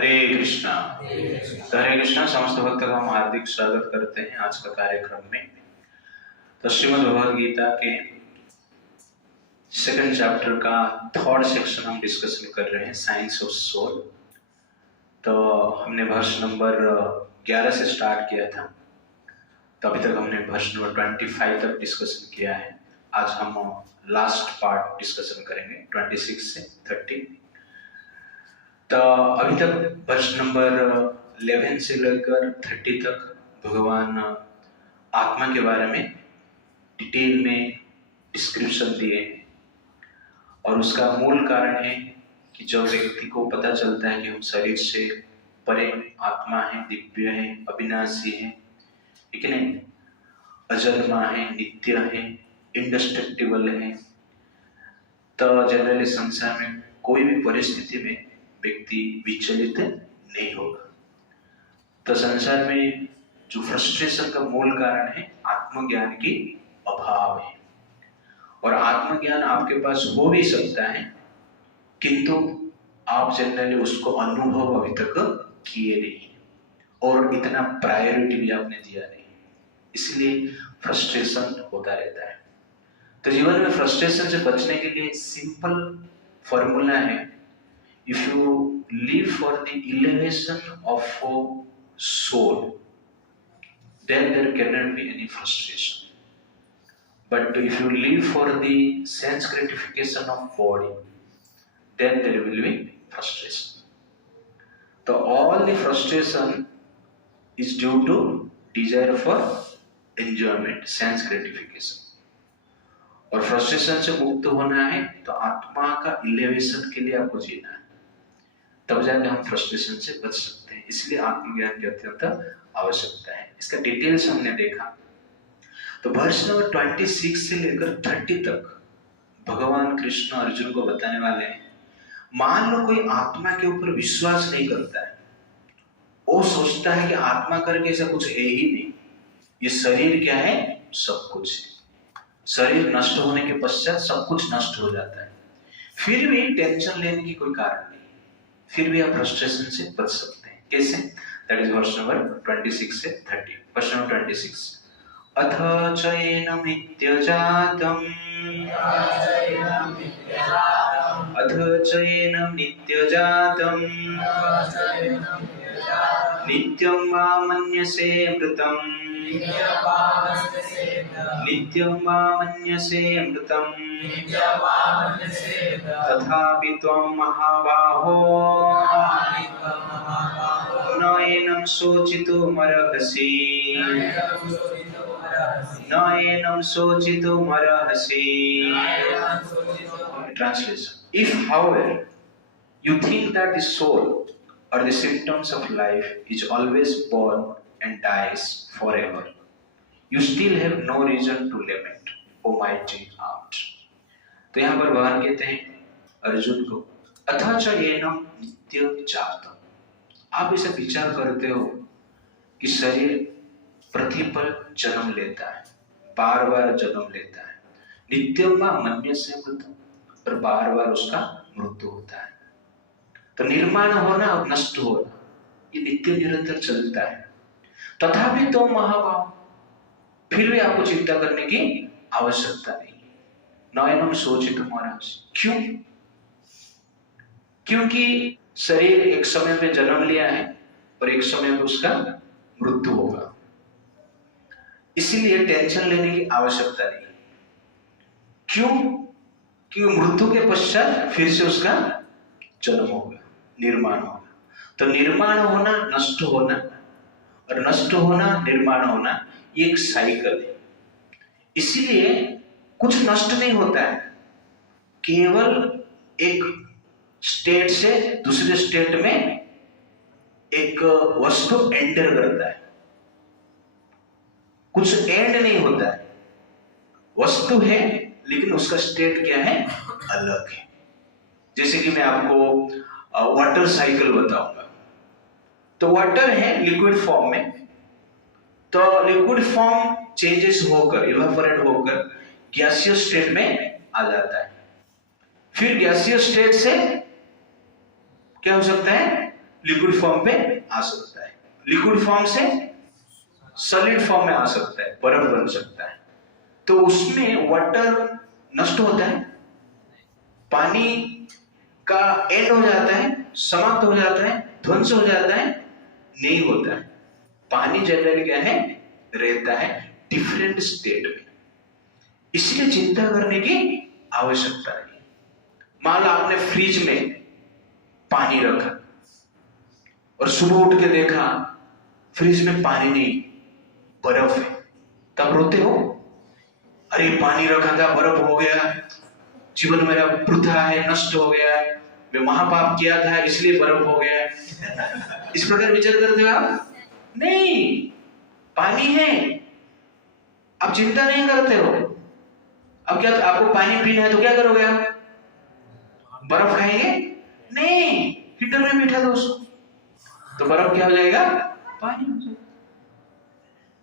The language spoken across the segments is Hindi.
हरे कृष्णा। तो हरे कृष्णा समस्त भक्तों का हम हार्दिक स्वागत करते हैं आज का कार्यक्रम में। तो श्रीमद् भगवद गीता के सेकंड चैप्टर का थर्ड सेक्शन हम डिस्कशन कर रहे हैं, साइंस ऑफ सोल। तो हमने वर्ष नंबर 11 से स्टार्ट किया था, तो अभी तक हमने वर्ष नंबर 25 तक डिस्कशन किया है। आज हम लास्ट पार्ट डिस्कशन करेंगे 26 से 30। तो अभी तक वर्ष नंबर 11 से लेकर 30 तक भगवान आत्मा के बारे में डिटेल में डिस्क्रिप्शन दिए, और उसका मूल कारण है कि जब व्यक्ति को पता चलता है कि हम शरीर से परे आत्मा है, दिव्य है, अविनाशी है, ठीक है नहीं, अजन्मा है, नित्य है, इंडेस्ट्रक्टिबल है, तो जनरली संसार में कोई भी परिस्थिति में व्यक्ति विचलित नहीं होगा। तो संसार में जो फ्रस्ट्रेशन का मूल कारण है आत्मज्ञान की अभाव है। और आत्मज्ञान आपके पास हो भी सकता है, किंतु आप जनरली उसको अनुभव अभी तक किए नहीं, और इतना प्रायोरिटी भी आपने दिया नहीं, इसलिए फ्रस्ट्रेशन होता रहता है। तो जीवन में फ्रस्ट्रेशन से बचने के लिए सिंपल फॉर्मूला है, if you live for the elevation of soul, then there cannot be any frustration. But if you live for the sense gratification of body, then there will be frustration. So all the frustration is due to desire for enjoyment, sense gratification. और फ्रस्ट्रेशन से मुक्त होना है तो आत्मा का इलेवेशन के लिए आपको जीना है, तब जाकर हम फ्रस्ट्रेशन से बच सकते हैं। इसलिए आत्मज्ञान की अत्यंत आवश्यकता है। इसका डिटेल्स हमने देखा। तो वर्ष नंबर 26 से लेकर 30 तक भगवान कृष्ण अर्जुन को बताने वाले हैं, मान लो कोई आत्मा के ऊपर विश्वास नहीं करता है, वो सोचता है कि आत्मा करके ऐसा कुछ है ही नहीं, ये शरीर क्या है, सब कुछ है, शरीर नष्ट होने के पश्चात सब कुछ नष्ट हो जाता है, फिर भी टेंशन लेने की कोई कारण नहीं, फिर भी आप फ्रस्ट्रेशन से बच सकते हैं। कैसे? दैट इज वर्ष नंबर 26 से 30। वर्ष नंबर 26, अथ चैनम नित्यजातम, अथ चैनम नित्यजातम, नित्यं वा मन्यसे मृतम्, नित्यं वा मन्यसे मृतम्, तथापि त्वं महाबाहो नैनं शोचितुमर्हसि, नैनं शोचितुमर्हसि। Translation: If, however, you think that the soul or the symptoms of life is always born and dies forever, you still have no reason to lament, O mighty heart. तो यहाँ पर भगवान कहते हैं अर्जुन को, अथच एनम नित्य जातम, आप इसे विचार करते हो कि शरीर प्रतिपल जन्म लेता है, बार बार जन्म लेता है, नित्यम वा मन्यसे मृतम्, और बार बार उसका मृत्यु होता है। तो निर्माण होना और नष्ट होना ये नित्य निरंतर चलता है। तथापि तो महाभाव, फिर भी आपको चिंता करने की आवश्यकता नहीं। नयनम शोचितुम अर्हसि, क्यों? क्योंकि शरीर एक समय में जन्म लिया है और एक समय में उसका मृत्यु होगा, इसीलिए टेंशन लेने की आवश्यकता नहीं। क्यों? क्योंकि मृत्यु के पश्चात फिर से उसका जन्म होगा, निर्माण होगा। तो निर्माण होना, नष्ट होना, और नष्ट होना, निर्माण होना, ये एक साइकिल है। इसीलिए कुछ नष्ट नहीं होता है, केवल एक स्टेट से दूसरे स्टेट में एक वस्तु एंटर करता है, कुछ एंड नहीं होता है। वस्तु है लेकिन उसका स्टेट क्या है, अलग है। जैसे कि मैं आपको वाटर साइकिल बताऊंगा। तो वाटर है लिक्विड फॉर्म में, तो लिक्विड फॉर्म चेंजेस होकर, इवेपोरेट होकर गैसियस स्टेट में आ जाता है। फिर गैसियस स्टेट से क्या हो सकता है, लिक्विड फॉर्म पे आ सकता है, लिक्विड फॉर्म से सॉलिड फॉर्म में आ सकता है, बर्फ बन सकता है। तो उसमें वाटर नष्ट होता है, पानी का एंड हो जाता है, समाप्त हो जाता है, ध्वंस हो जाता है? नहीं होता है। पानी जनरली क्या है, रहता है डिफरेंट स्टेट में, इसलिए चिंता करने की आवश्यकता नहीं। मान लो आपने फ्रिज में पानी रखा और सुबह उठ के देखा फ्रिज में पानी नहीं, बर्फ है, तब रोते हो? अरे पानी रखा था, बर्फ हो गया, जीवन मेरा वृथा है, नष्ट हो गया, मैं महापाप किया था इसलिए बर्फ हो गया, इस प्रकार विचार करते हो आप? नहीं, पानी है, आप चिंता नहीं करते हो। अब क्या आपको पानी पीना है तो क्या करोगे आप? बर्फ खाएंगे? नहीं, हीटर में बिठा दो उसको, तो बर्फ क्या हो जाएगा? पानी हो जाएगा।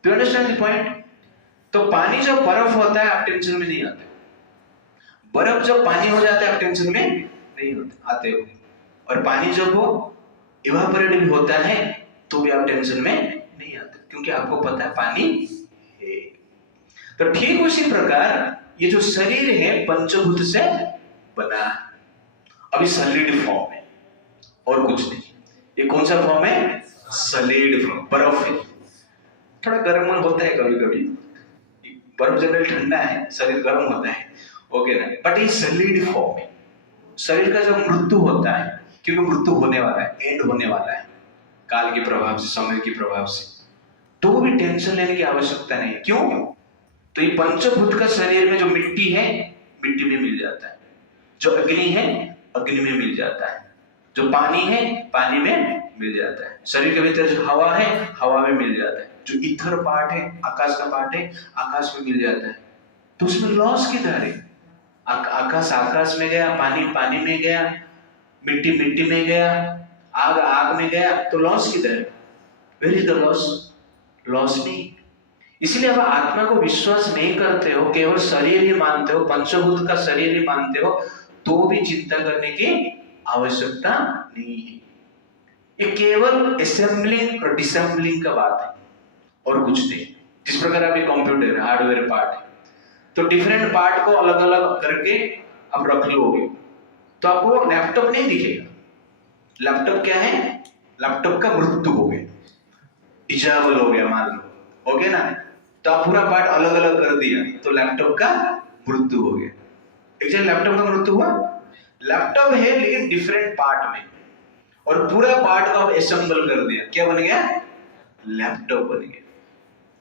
Do you understand the point? तो पानी जब बर्फ होता है आप टेंशन में नहीं आते, बर्फ जब पानी हो जाता है आप टेंशन में नहीं होते आते हो, और पानी जब वो इवापोरेट होता है तो भी आप टेंशन में नहीं आते, क्योंकि आपको पता है पानी है। तो ठीक उसी प्रकार ये जो शरीर है पंचभूत से बना है, अभी सॉलिड फॉर्म है और कुछ नहीं। ये कौन सा फॉर्म है? सॉलिड फॉर्म, बर्फ है। थोड़ा गर्म होता है कभी कभी, बर्फ जनरल ठंडा है, शरीर गर्म होता है, ओके ना, बट ये सॉलिड फॉर्म है। शरीर का जब मृत्यु होता है, क्योंकि मृत्यु होने वाला है, एंड होने वाला है काल के प्रभाव से, समय के प्रभाव से, तो भी टेंशन लेने की आवश्यकता नहीं। क्यों? तो ये पंचभूत का शरीर में जो मिट्टी है मिट्टी में मिल जाता है, जो अग्नि है अग्नि में मिल जाता है, जो पानी है पानी में मिल जाता है, शरीर के भीतर जो हवा है हवा में मिल जाता है, जो इथर पार्ट है आकाश का पार्ट है आकाश में मिल जाता है। तो उसमें लॉस किधर है? आकाश आकाश में गया, पानी पानी में गया, मिट्टी मिट्टी में गया, आग आग में गया, तो लॉस किधर है? Where is the loss? Loss नहीं। इसलिए अब आत्मा को विश्वास नहीं करते हो, केवल शरीर ही मानते हो, पंचभूत का शरीर ही मानते हो, तो भी चिंता करने की आवश्यकता नहीं है। ये केवल असेंबलिंग और डिसेंबलिंग का बात है और कुछ नहीं। जिस प्रकार अभी कंप्यूटर हार्डवेयर पार्ट है, तो डिफरेंट पार्ट को अलग अलग करके आप रख लोगे तो आपको लैपटॉप नहीं दिखेगा। लैपटॉप क्या है? लैपटॉप का मृत्यु हो गया, डिसेबल हो गया मान लो, हो गया ना, तो आप पूरा पार्ट अलग अलग कर दिया तो लैपटॉप का मृत्यु हो गया। एक्चुअली लैपटॉप का मृत्यु हुआ? लैपटॉप है लेकिन डिफरेंट पार्ट में, और पूरा पार्ट को आप असेंबल कर दिया, क्या बन गया? लैपटॉप बन गया।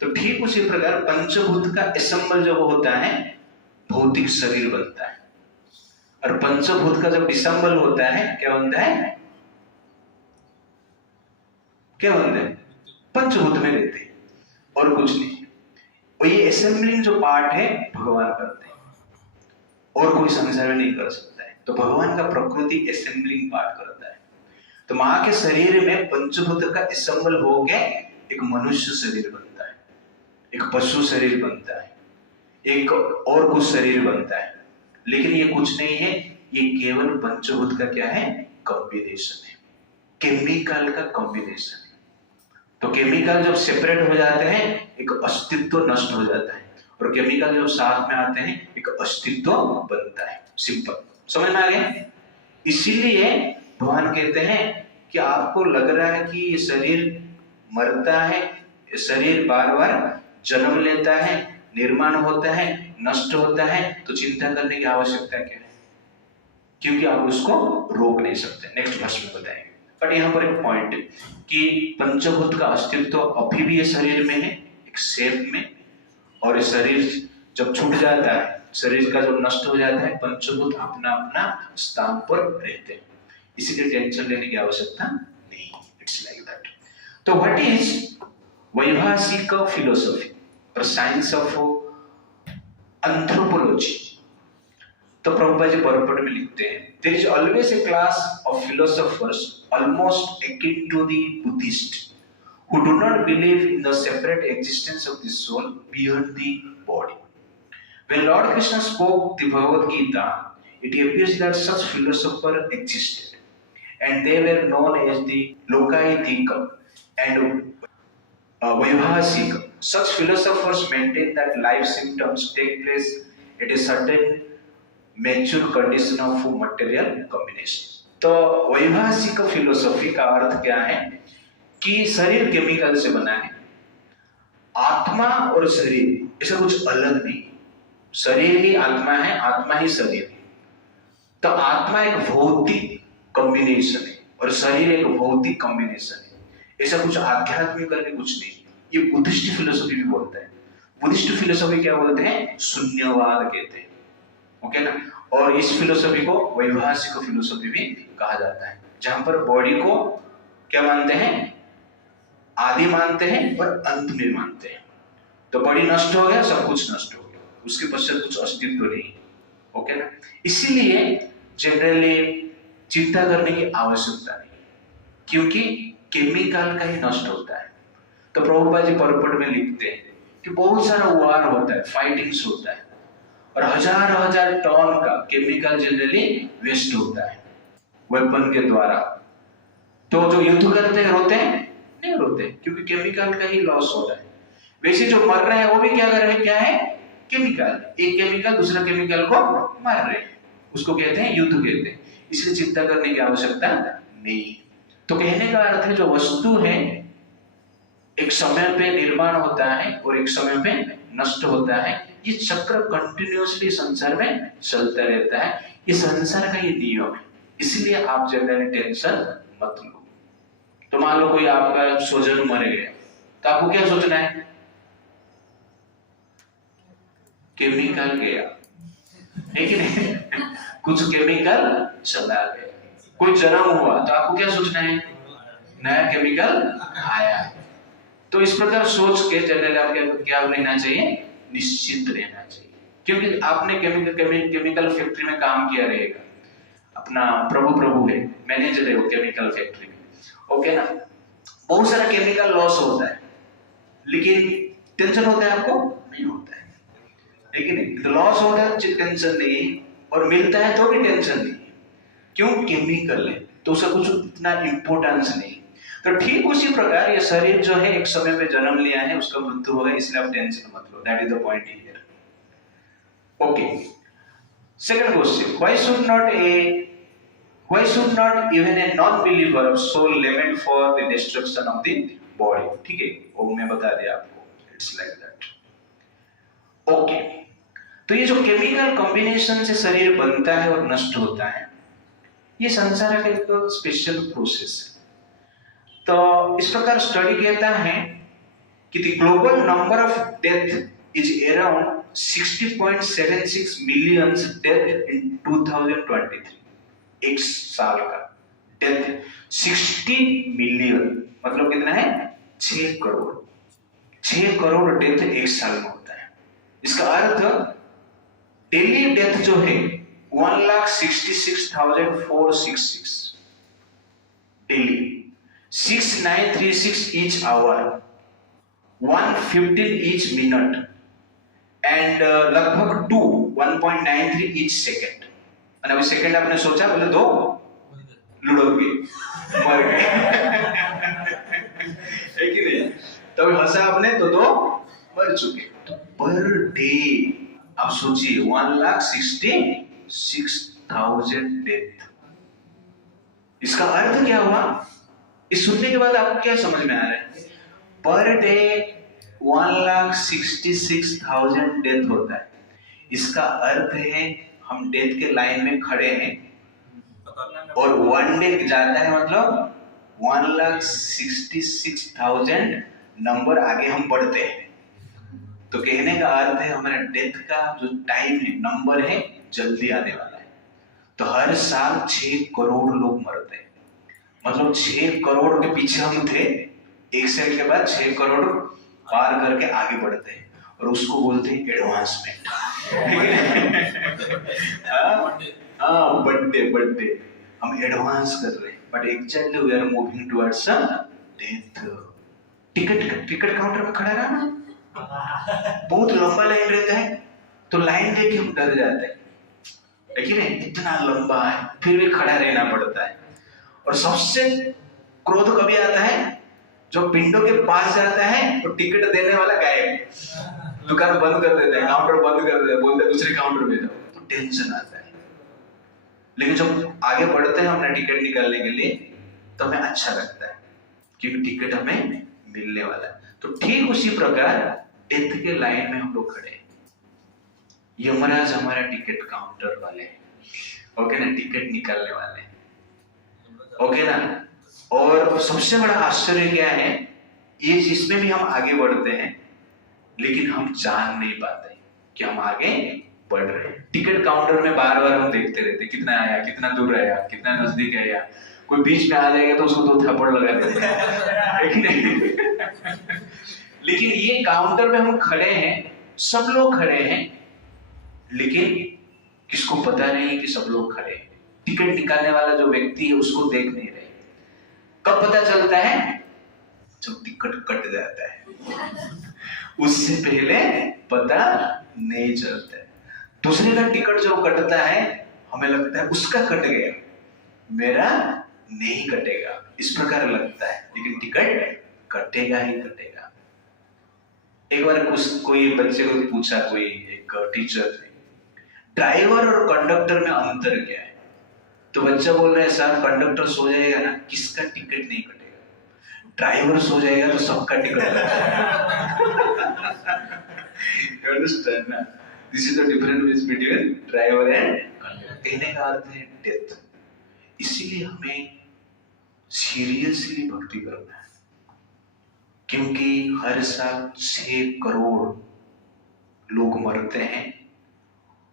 तो ठीक उसी प्रकार पंचभूत का असेंबल जब होता है भौतिक शरीर बनता है, और पंचभूत का जब डिसेंबल होता है क्या बनता है? क्या बनता है? पंचभूत में रहते हैं और कुछ नहीं। और ये असेंबलिंग जो पार्ट है भगवान करते हैं, और कोई संसार में नहीं कर सकता है। तो भगवान का प्रकृति असेंबलिंग पार्ट करता है। तो मां के शरीर में पंचभूत का असेंबल हो गया एक मनुष्य शरीर बनता है, एक पशु शरीर बनता है, एक और कुछ शरीर बनता है। लेकिन ये कुछ नहीं है, ये केवल पंचभूत का क्या है? कॉम्बिनेशन है, केमिकल का कॉम्बिनेशन है। तो केमिकल जब सेपरेट हो जाते हैं एक अस्तित्व नष्ट हो जाता है, और केमिकल जब साथ में आते हैं एक अस्तित्व बनता है। सिंपल, समझ में आ गया? इसीलिए भगवान कहते हैं कि आपको लग रहा है कि ये शरीर मरता है, ये शरीर बार बार जन्म लेता है, निर्माण होता है, नष्ट होता है, तो चिंता करने की आवश्यकता क्या है? क्योंकि आप उसको रोक नहीं सकते। नेक्स्ट वर्ष में बताएंगे। बट यहाँ पर एक पॉइंट है कि पंचभूत का अस्तित्व अभी भी ये शरीर में है एक शेप में, और ये शरीर जब छूट जाता है, शरीर का जब नष्ट हो जाता है, पंचभूत अपना अपना स्थान पर रहते हैं, इसीलिए टेंशन लेने की आवश्यकता नहीं। It's like that. तो व्हाट इज वैभाषिक फिलोसफी और साइंस ऑफ एंथ्रोपोलॉजी? तो प्रभुपाद जी बरपट में लिखते हैं, there is always a class of philosophers almost akin to the Buddhist who do not believe in the separate existence of the soul beyond the body. When Lord Krishna spoke the Bhagavad Gita, it appears that such philosophers existed, and they were known as the Lokaitik and Vaibhasik. Such philosophers maintain that life symptoms take place at a certain mature condition of material combination. तो वैभाषिक फिलोसफी का अर्थ क्या है कि शरीर केमिकल से बना है, आत्मा और शरीर ऐसा कुछ अलग नहीं, शरीर ही आत्मा है, आत्मा ही शरीर है। तो आत्मा एक भौतिक कॉम्बिनेशन है और शरीर एक भौतिक कॉम्बिनेशन है, ऐसा कुछ आध्यात्मिक करके कुछ नहीं। ये बुद्धिस्ट फिलोसफी भी बोलता है। बुद्धिस्ट फिलोसफी क्या बोलते हैं? शून्यवाद कहते हैं, ओके ना। और इस फिलोसफी को वैभाषिक फिलोसफी भी कहा जाता है, जहां पर बॉडी को क्या मानते हैं? आदि मानते हैं और अंत में मानते हैं। तो बॉडी नष्ट हो गया, सब कुछ नष्ट हो गया, उसके पश्चात कुछ अस्तित्व नहीं, ओके ना। इसीलिए जनरली चिंता करने की आवश्यकता नहीं, क्योंकि केमिकल का ही नष्ट होता है। तो प्रभुपाद जी परपट में लिखते हैं कि बहुत सारा वार होता है, फाइटिंग्स होता है, और हजार टन का केमिकल जनरली वेस्ट होता है वेपन के द्वारा। तो जो युद्ध करते हैं रोते हैं? नहीं रोते, क्योंकि केमिकल का ही लॉस हो रहा है। वैसे जो मर रहे हैं वो भी क्या कर रहे हैं? क्या है? केमिकल। एक केमिकल दूसरा केमिकल को मार रहे हैं, उसको कहते हैं युद्ध कहते हैं। इसलिए चिंता करने की आवश्यकता नहीं। तो कहने का अर्थ है जो वस्तु है एक समय पे निर्माण होता है और एक समय पे नष्ट होता है। ये चक्र कंटिन्यूअसली संसार में चलता रहता है, ये संसार का ये नियम है। इसलिए आप जनरली टेंशन मत लो। तो मान लो कोई आपका स्वजन मर गया, तो आपको क्या सोचना है? केमिकल गया, है कि नहीं? कुछ केमिकल चला गया। कोई जन्म हुआ तो आपको क्या सोचना है? नया केमिकल आया। तो इस प्रकार सोच के जनरली आपको क्या रहना चाहिए? निश्चित रहना चाहिए, क्योंकि आपने केमिकल फैक्ट्री में काम किया रहेगा। अपना प्रभु है, मैनेजर है वो केमिकल फैक्ट्री में, ओके ना। बहुत सारा केमिकल लॉस होता है, लेकिन टेंशन होता है आपको? नहीं होता है, लेकिन लॉस होता है तो टेंशन नहीं, और मिलता है तो भी टेंशन नहीं। क्यों? केमिकल है तो उसका कुछ इतना इंपॉर्टेंस नहीं। तो ठीक उसी प्रकार ये शरीर जो है एक समय पे जन्म लिया है, उसका मृत्यु होगा, इसलिए आप टेंशन मत लो। That is the point here, okay. Second question, why should not even a non-believer soul lament for the destruction of the body? ठीक है, वो मैं बता दिया आपको, इट्स लाइक दैट, ओके। तो ये जो केमिकल कॉम्बिनेशन से शरीर बनता है और नष्ट होता है, ये संसार का एक स्पेशल प्रोसेस है। तो इस प्रकार स्टडी कहता है कि the global number of death is around 60.76 million death in 2023। एक साल का डेथ 60 मिलियन, मतलब कितना है? 6 करोड़। 6 करोड़ डेथ एक साल में होता है। इसका अर्थ डेली डेथ जो है 1,66,466 daily, 6936 each hour, 115 each minute, and लगभग 1.93 each second। अभी सेकंड आपने सोचा, बोले 2 लुढ़क गए, मर गए, है कि नहीं? तभी हंसा आपने तो 2 मर चुके। तो पर डे आप सोचिए 1,66,000 डेथ। इसका अर्थ क्या हुआ? इस सुनने के बाद आपको क्या समझ में आ रहा है? पर डे 1,66,000 डेथ होता है। इसका अर्थ है हम डेथ के लाइन में खड़े हैं और 1 डे जाता है, मतलब 1,66,000 नंबर आगे हम बढ़ते हैं। तो कहने का अर्थ है हमारे डेथ का जो टाइम है, नंबर है, जल्दी आने वाला है। तो हर साल 6 करोड़ लोग मरते हैं, मतलब 6 करोड़ के पीछे हम थे, एक सेकंड के बाद 6 करोड़ पार करके आगे बढ़ते हैं, और उसको बोलते हैं एडवांसमेंट। हाँ, बर्थडे हम एडवांस कर रहे हैं, but actually we are moving towards death. Ticket counter में खड़ा रहना, बहुत लंबा लाइन रहता है, तो लाइन देख के हम डर जाते हैं, लेकिन इतना लंबा है फिर भी खड़ा रहना पड़ता है। और सबसे क्रोध कभी आता है जो विंडो के पास जाता है तो टिकट देने वाला गायब, दुकान बंद कर देता है, काउंटर बंद कर देता है, बोलते हैं दूसरे काउंटर में जाओ, तो टेंशन आता है। लेकिन जब आगे बढ़ते हैं अपना टिकट निकालने के लिए तो हमें अच्छा लगता है क्योंकि टिकट हमें मिलने वाला है। तो ठीक उसी प्रकार डेथ के लाइन में हम लोग खड़े हैं। यमराज हमारा टिकट काउंटर वाले हैं, ओके ना, टिकट निकालने वाले हैं, ओके ना। और सबसे बड़ा आश्चर्य क्या है, ये इसमें भी हम आगे बढ़ते हैं लेकिन हम जान नहीं पाते कि हम आगे बढ़ रहे हैं। टिकट काउंटर में बार बार हम देखते रहते कितना आया, कितना दूर आया, कितना नजदीक आया। कोई बीच में आ जाएगा तो उसको 2 थप्पड़ लगा देते हैं लेकिन ये काउंटर में हम खड़े हैं, सब लोग खड़े हैं, लेकिन किसको पता नहीं कि सब लोग खड़े हैं। टिकट निकालने वाला जो व्यक्ति है उसको देख नहीं रहे। कब पता चलता है? जब टिकट कट जाता है, उससे पहले पता नहीं चलता है। दूसरे का टिकट जो कटता है हमें लगता है उसका कट गया, मेरा नहीं कटेगा, इस प्रकार लगता है, लेकिन टिकट कटेगा ही कटेगा। एक बार कोई बच्चे को पूछा, कोई एक टीचर ने, ड्राइवर और कंडक्टर में अंतर क्या है? तो बच्चा बोल रहा है सर कंडक्टर सो जाएगा ना, किसका टिकट नहीं कटेगा, ड्राइवर सो जाएगा तो सबका टिकट You understand ना? This is the difference between driver and conductor. कहने का अर्थ है डेथ। इसीलिए हमें सीरियसली भक्ति करना है, क्योंकि हर साल 6 करोड़ लोग मरते हैं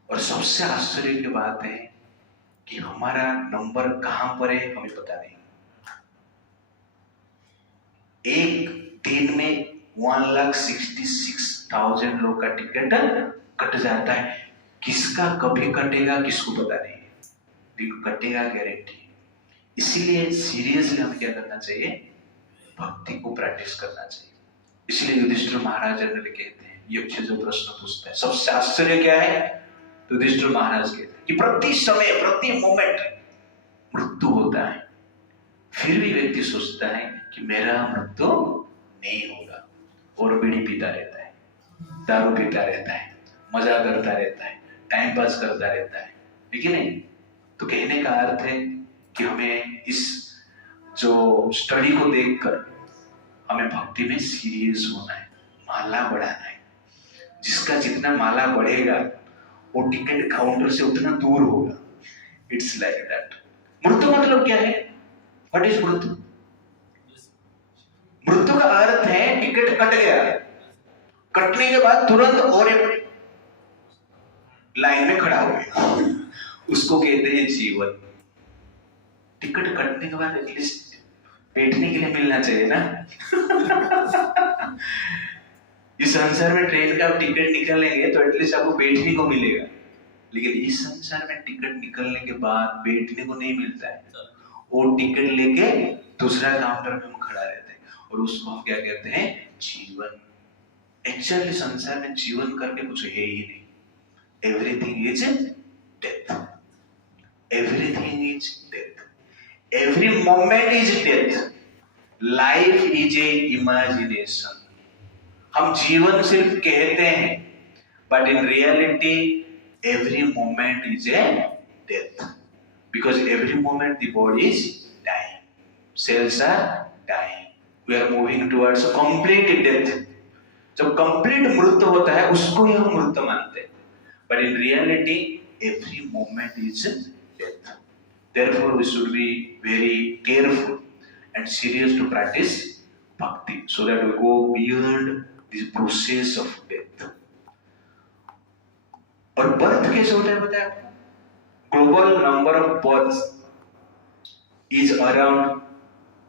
और सबसे आश्चर्य की बात है कि हमारा नंबर कहां पर है हमें पता नहीं। एक दिन में 1,66,000 लोग का टिकट कट जाता है। किसका कभी कटेगा किसको पता नहीं, लेकिन कटेगा गारंटी। इसीलिए सीरियसली हमें क्या करना चाहिए? भक्ति को प्रैक्टिस करना चाहिए। इसलिए युधिष्ठिर महाराज जनरली कहते हैं, यक्ष जो प्रश्न पूछता है सबसे आश्चर्य क्या है, तो युधिष्ठिर महाराज कहते हैं कि प्रति समय प्रति मोमेंट मृत्यु होता है, फिर भी व्यक्ति सोचता है कि मेरा मृत्यु नहीं होगा, और बीड़ी पीता रहता है, दारू पीता रहता है, मजा करता रहता है, टाइम पास करता रहता है, ठीक है नहीं? तो कहने का अर्थ है कि हमें इस जो स्टडी को देखकर हमें भक्ति में सीरियस होना है, माला बढ़ाना है। जिसका जितना माला बढ़ेगा वो टिकट काउंटर से उतना दूर होगा। It's like that. मृत्यु मतलब क्या है? व्हाट इज मृत्यु? मृत्यु का अर्थ है टिकट कट गया, कटने के बाद तुरंत और एक लाइन में खड़ा हो गया, उसको कहते हैं जीवन। टिकट कटने के बाद एटलीस्ट बैठने के लिए मिलना चाहिए ना। इस संसार में ट्रेन का टिकट निकलेंगे तो एटलीस्ट आपको बैठने को मिलेगा, लेकिन इस संसार में टिकट निकलने के बाद बैठने को नहीं मिलता है। वो टिकट लेके दूसरा काउंटर में हम खड़ा रहते हैं, और उसको हम क्या कहते हैं? जीवन। एक्चुअली संसार में जीवन करके कुछ है ही नहीं। Everything is death, everything is death, every moment is death, life is a imagination. हम जीवन सिर्फ कहते हैं, but in reality every moment is a death, because every moment the body is dying, cells are dying, we are moving towards a complete death. जब complete मृत्यु होता है उसको ही हम मृत्यु मानते हैं, but in reality every moment is death. Therefore we should be very careful and serious to practice bhakti, so that we go beyond this process of death. और बर्थ कैसे होता है बताया आपको? Global number of birth is around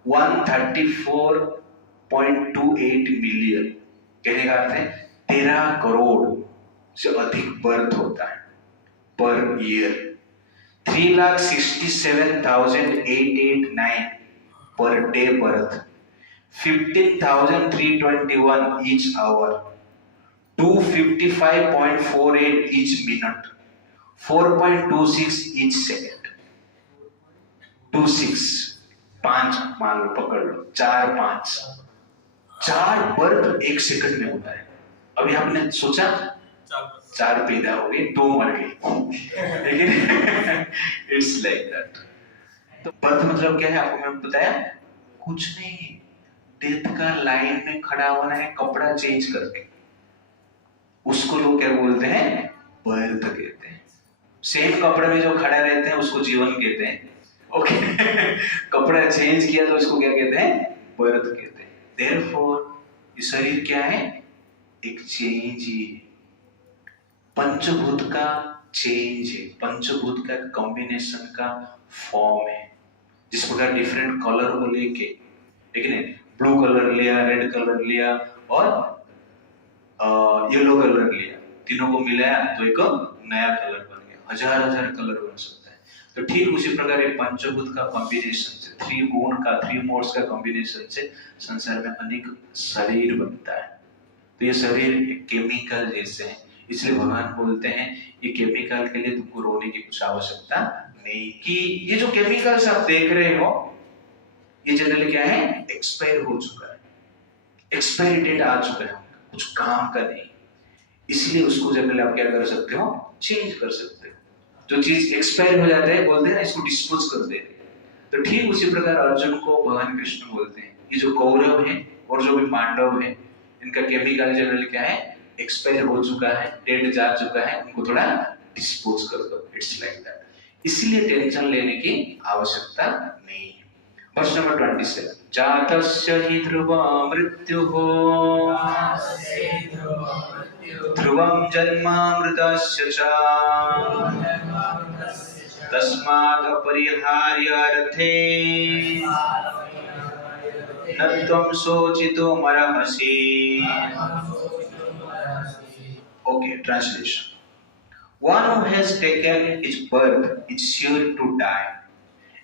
134.28 million. कहने का अर्थ है 13 करोड़ से अधिक बर्थ होता है per year. 3,67,889 per day birth, 15,321 each hour, 255.48 each minute, 4.26 each second, 26 5 मान लो, पकड़ लो, 4 बर्थ 1 सेकंड में होता है। अभी आपने सोचा 4 पैदा हो गए, 2 मर गए, लेकिन इट्स लाइक दैट। तो बर्थ मतलब क्या है आपको मैंने बताया, कुछ नहीं, डेथ का लाइन में खड़ा होना है कपड़ा चेंज करके, उसको लोग क्या बोलते हैं, बर्थ कहते हैं। सेम कपड़े में जो खड़ा रहते हैं उसको जीवन कहते हैं, ओके। कपड़ा चेंज किया तो उसको क्या कहते हैं, बर्थ कहते हैं। देयरफॉर ये शरीर क्या है, एक चेंज ही है, पंचभूत का चेंज है, पंचभूत का कॉम्बिनेशन का फॉर्म है। जिस प्रकार डिफरेंट कलर को लेके, ठीक है, ब्लू कलर लिया, रेड कलर लिया और येलो कलर लिया, तीनों को मिलाया तो एक नया कलर बन गया, हजार हजार कलर बन सकता है। तो ठीक उसी प्रकार ये पंचभूत का कॉम्बिनेशन से, 3 गुण का, 3 मोड्स का कॉम्बिनेशन से संसार में अनेक शरीर बनता है। तो ये शरीर एक केमिकल जैसे है, इसलिए भगवान बोलते हैं ये केमिकल के लिए तुमको रोने की कुछ आवश्यकता नहीं, कि ये जो केमिकल्स आप देख रहे हो ये जनरली क्या है, एक्सपायर हो चुका है, एक्सपायरी डेट आ चुका है, कुछ काम का नहीं। इसलिए उसको जनरली आप क्या कर सकते हो, चेंज कर सकते हो। जो चीज एक्सपायर हो जाता है बोलते हैं ना इसको डिस्पोज कर दे। तो ठीक उसी प्रकार अर्जुन को भगवान कृष्ण बोलते हैं, ये जो कौरव है और जो भी पांडव है, इनका केमिकल जनरली क्या है, एक्सपायर हो चुका है, डेट जा चुका है, उनको थोड़ा डिस्पोज कर दो, इट्स लाइक दैट। इसलिए टेंशन लेने की आवश्यकता नहीं है। वर्ष नंबर 27, जातस्य हि ध्रुवं मृत्युः ध्रुवं जन्मामृतस्य च तस्मात् अपरिहार्यार्थे न त्वं शोचितुमर्हसि। Okay, translation. One who has taken his birth is sure to die,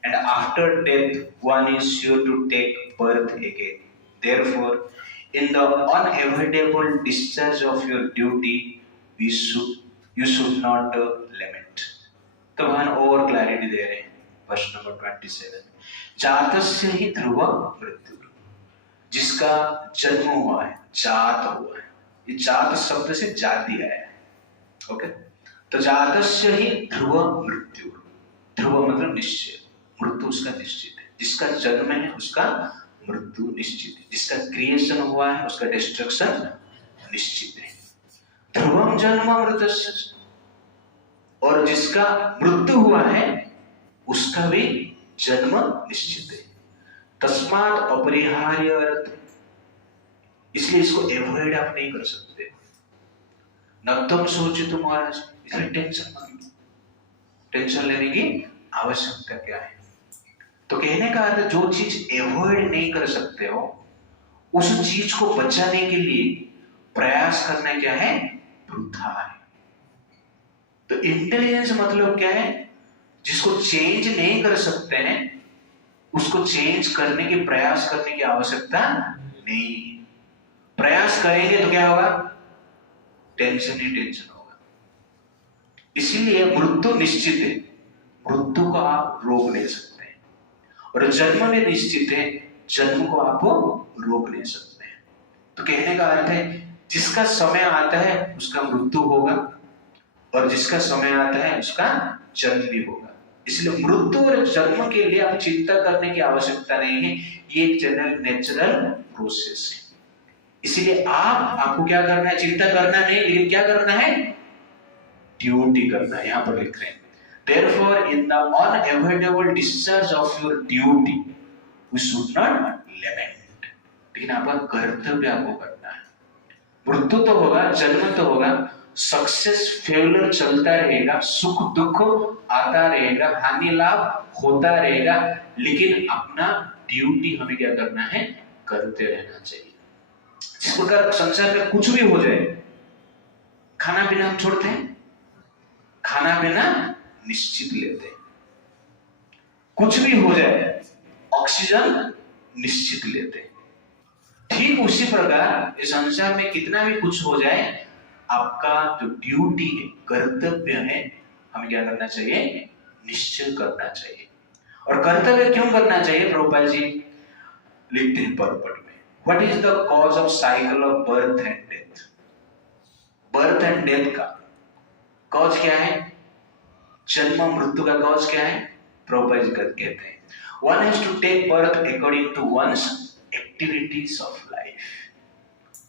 and after death one is sure to take birth again. Therefore, in the unavoidable discharge of your duty, you should not lament. तो भगवान और क्लैरिटी दे रहे हैं, वर्ष नंबर 27, जातस्य हि ध्रुव मृत्यु, जिसका जन्म हुआ है, जात हुआ है, ये जात शब्द से जाति आया है, ओके। तो जातस्य हि ध्रुव मृत्यु, ध्रुव मतलब निश्चय, मृत्यु उसका निश्चित है, जिसका जन्म है उसका मृत्यु निश्चित है, जिसका क्रिएशन हुआ है उसका डिस्ट्रक्शन निश्चित है। ध्रुवम जन्म मृतस्य, और जिसका मृत्यु हुआ है उसका भी जन्म निश्चित है। तस्मात् अपरिहार्य अर्थ, इसलिए इसको एवॉइड आप नहीं कर सकते। न तुम सोचितुम महाराज, इसलिए टेंशन मत लो, टेंशन लेने की आवश्यकता क्या है। तो कहने का अर्थ, जो चीज एवॉइड नहीं कर सकते हो उस चीज को बचाने के लिए प्रयास करना क्या है, वृथा है। तो इंटेलिजेंस मतलब क्या है, जिसको चेंज नहीं कर सकते हैं उसको चेंज करने के प्रयास करने की आवश्यकता नहीं है। प्रयास करेंगे तो क्या होगा, टेंशन ही टेंशन होगा। इसीलिए मृत्यु निश्चित है, मृत्यु को आप रोक नहीं सकते हैं, और जन्म में निश्चित है, जन्म को आप रोक नहीं सकते हैं। तो कहने का अर्थ है, जिसका समय आता है उसका मृत्यु होगा, और जिसका समय आता है उसका जन्म भी होगा। इसलिए मृत्यु और जन्म के लिए आप चिंता करने की आवश्यकता नहीं है, ये एक जनरल नेचुरल प्रोसेस है। इसलिए आपको क्या करना है, चिंता करना नहीं, लेकिन क्या करना है, ड्यूटी करना है। यहां पर लिख रहे हैं, therefore in the unavoidable discharge of your duty we should not lament, लेकिन आपका कर्तव्य आपको करना है। मृत्यु तो होगा, जन्म तो होगा, सक्सेस फेलियर चलता रहेगा, सुख दुख आता रहेगा, हानि लाभ होता रहेगा, लेकिन अपना ड्यूटी हमें क्या करना है, करते रहना चाहिए। जिस प्रकार संसार में कुछ भी हो जाए, खाना पीना हम छोड़ते हैं, खाना पीना निश्चित लेते हैं। कुछ भी हो जाए, ऑक्सीजन निश्चित लेते हैं। ठीक उसी प्रकार इस संसार में कितना भी कुछ हो जाए, आपका जो ड्यूटी है, कर्तव्य है, हमें क्या करना चाहिए, निश्चय करना चाहिए। और कर्तव्य क्यों करना चाहिए? प्रभुपाद जी लिखते हैं पर्पट में, what is the cause of cycle of birth and death? Birth and death का कॉज क्या है? जन्म मृत्यु का कॉज क्या है? प्रभुपाद जी कहते हैं one has to take birth according to one's activities of life.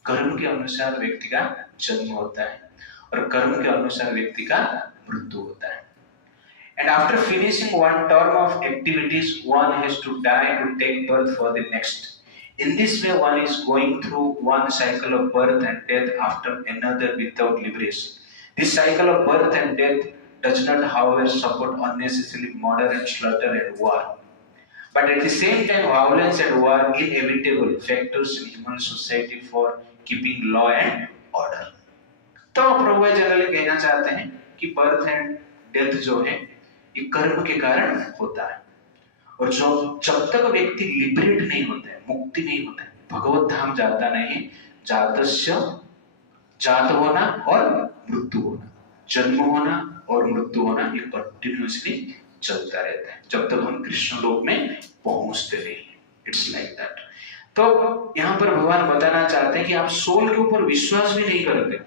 कर्म के अनुसार व्यक्ति का जन्म होता है और कर्म के अनुसार व्यक्ति का मृत्यु होता है। And after finishing one term of activities, one has to die to take birth for the next. In this way, one is going through one cycle of birth and death after another without liberation. This cycle of birth and death does not, however, support unnecessarily murder and slaughter and war. But at the same time, violence and war are inevitable factors in human society for keeping law and order. तो प्रभु जनरली कहना चाहते हैं कि बर्थ एंड डेथ जो है ये कर्म के कारण होता है, और जो जब तक व्यक्ति लिबरेट नहीं होता है, मुक्ति नहीं होता है, भगवत धाम जाता नहीं, जातस्य जात होना और मृत्यु होना, जन्म होना और मृत्यु होना ये कंटिन्यूअसली चलता रहता है जब तक हम कृष्ण लोक में पहुंचते नहीं। It's like that. तो यहाँ पर भगवान बताना चाहते हैं कि आप सोल के ऊपर विश्वास भी नहीं करते।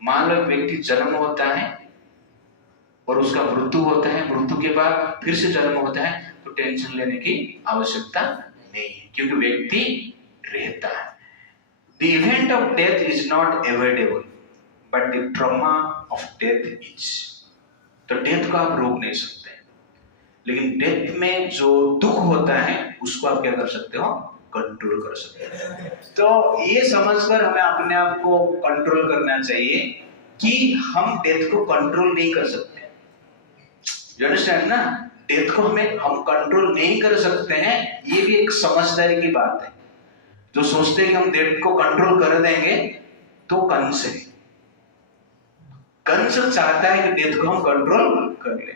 मान लो व्यक्ति जन्म होता है और उसका मृत्यु होता है, मृत्यु के बाद फिर से जन्म होता है, तो टेंशन लेने की आवश्यकता नहीं है, क्योंकि व्यक्ति रहता है। The event of death is not avoidable, but the trauma of death is. तो डेथ को आप रोक नहीं सकते, लेकिन डेथ में जो दुख होता है उसको आप क्या कर सकते हो? कंट्रोल कर सकते हैं। तो ये समझकर हमें अपने आप को कंट्रोल करना चाहिए कि हम डेथ को कंट्रोल नहीं कर सकते। You understand ना? डेथ को हम कंट्रोल नहीं कर सकते हैं, ये भी एक समझदारी की बात है। जो सोचते हैं कि हम डेथ को कंट्रोल कर देंगे तो कंस है। कंस चाहता है कि डेथ को हम कंट्रोल कर लेंगे,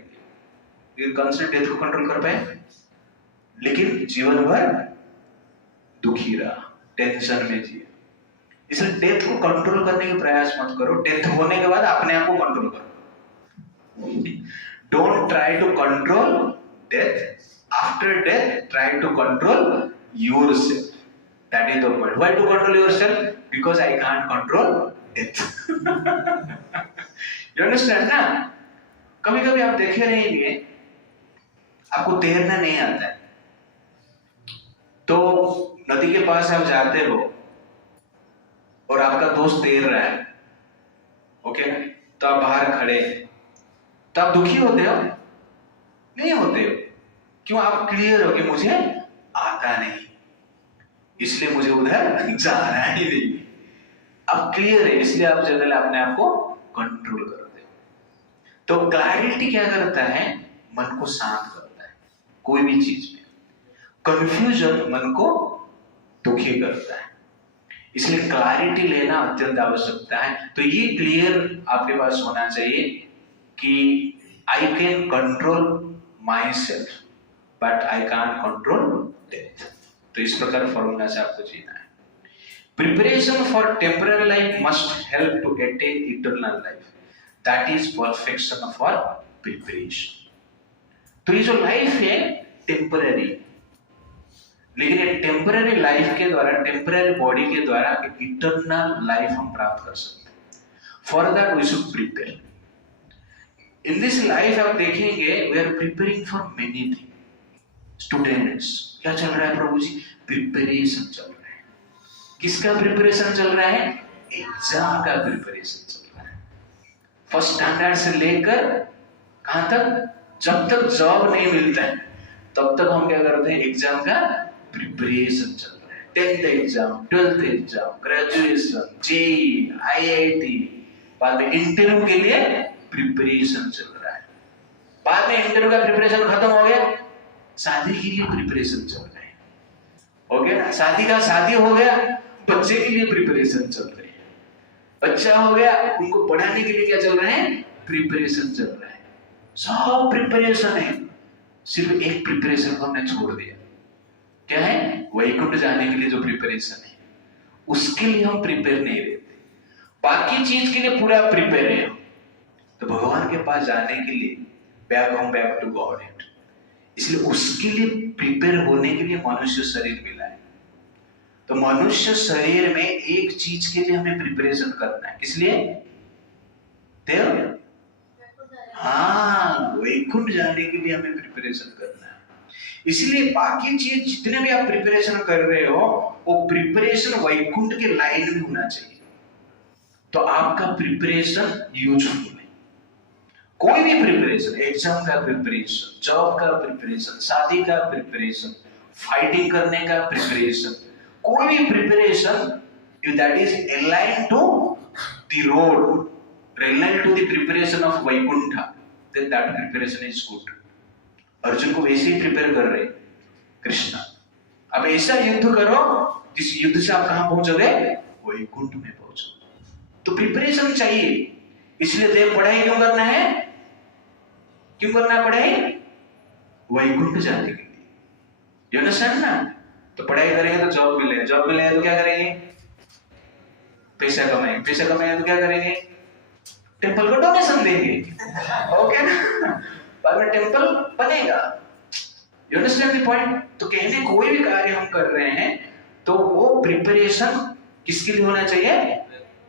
लेकिन कंस ने डेथ को कंट्रोल कर पाए, लेकिन जीवन भर दुखी रहा, टेंशन में जिया। इसलिए डेथ को कंट्रोल करने का प्रयास मत करो, डेथ होने के बाद अपने आप को कंट्रोल करो। Don't try to control death, after death try to control yourself. That is the point. Why to control yourself? Because I can't control death. You understand ना? कभी-कभी आप देखे रहेंगे आपको तैरना नहीं आता है, तो नदी के पास आप जाते हो और आपका दोस्त तैर रहा है, ओके, तो आप बाहर खड़े हैं, तो आप दुखी होते हो? नहीं होते हो। क्यों? आप क्लियर हो कि मुझे आता नहीं, इसलिए मुझे उधर जाना ही नहीं। आप क्लियर है, इसलिए आप जनरली अपने आप को कंट्रोल करते हो। तो क्लैरिटी क्या करता है? मन को शांत करता है कोई भी चीज में। कंफ्यूजन मन को दुखी करता है, इसलिए क्लैरिटी लेना अत्यंत आवश्यकता है। तो ये क्लियर आपके पास होना चाहिए कि I can control myself but I can't control death. तो इस प्रकार फॉर्मूला से आपको जीना है। Preparation for temporary life must help to attain eternal life, that is perfection for preparation. तो ये जो लाइफ है टेम्पररी, लेकिन ये टेम्पररी लाइफ के द्वारा, टेम्पररी बॉडी के द्वारा इटर्नल लाइफ हम प्राप्त कर सकते हैं। For that we should prepare. In this life आप देखेंगे we are preparing for many things. Students, क्या चल रहा है प्रभु जी? प्रिपरेशन चल रहा है। किसका प्रिपरेशन चल रहा है? एग्जाम का प्रिपरेशन चल रहा है। फर्स्ट स्टैंडर्ड से लेकर कहां तक? जब तक जॉब नहीं मिलता है तब तक हम क्या करते हैं? एग्जाम का प्रिपरेशन चल रहा है। 10th exam, 12th exam, graduation, JEE, IIT, बाद में इंटरव्यू के लिए प्रिपरेशन चल रहा है। बाद में इंटरव्यू का प्रिपरेशन खत्म हो गया, शादी के लिए प्रिपरेशन चल रहा है। ओके ना? शादी हो गया, बच्चे के लिए प्रिपरेशन चल रही है। बच्चा हो गया, उनको पढ़ाने के लिए क्या चल रहा है? प्रिपरेशन चल रहा है। सब प्रिपरेशन है, सिर्फ एक प्रिपरेशन को हमने छोड़ दिया। क्या है? वैकुंठ जाने के लिए जो प्रिपरेशन है उसके लिए हम प्रिपेयर नहीं रहते, बाकी चीज के लिए पूरा प्रिपेयर है। तो भगवान के पास जाने के लिए बैक टू गॉड। इसलिए उसके लिए प्रिपेयर होने के लिए मनुष्य शरीर मिला है। तो मनुष्य शरीर में एक चीज के लिए हमें प्रिपरेशन करना है, इसलिए देव वैकुंठ जाने के लिए हमें प्रिपरेशन करना है। इसलिए बाकी चीज जितने भी आप प्रिपरेशन कर रहे हो वो प्रिपरेशन वैकुंठ के लाइन में होना चाहिए, तो आपका प्रिपरेशन यूजफुल है। कोई भी प्रिपरेशन, एग्जाम का प्रिपरेशन, जॉब का प्रिपरेशन, शादी का प्रिपरेशन, फाइटिंग करने का प्रिपरेशन, कोई भी preparation that is aligned to the road, aligned to the preparation of Vaikuntha, then that preparation is good. Arjun को वैसे ही प्रिपेयर कर रहे कृष्ण। अब ऐसा युद्ध करो जिस युद्ध से आप कहां पहुंचोगे, वैकुंठ में पहुंचो। तो प्रिपरेशन चाहिए। इसलिए देव पढ़ाई क्यों करना है, क्यों करना पढ़ाई, वैकुंठ जाने के लिए। यू अंडरस्टैंड ना? तो पढ़ाई करेंगे तो जॉब मिलेगा, जॉब मिलेगा तो क्या करेंगे, पैसा कमाएंगे, पैसा कमाएंगे तो क्या करेंगे, टेंपल को डोनेशन देंगे, ओके ना? बाद में टेंपल बनेगा। You understand the point? तो कहने कोई भी कार्य हम कर रहे हैं तो वो प्रिपरेशन किसके लिए होना चाहिए,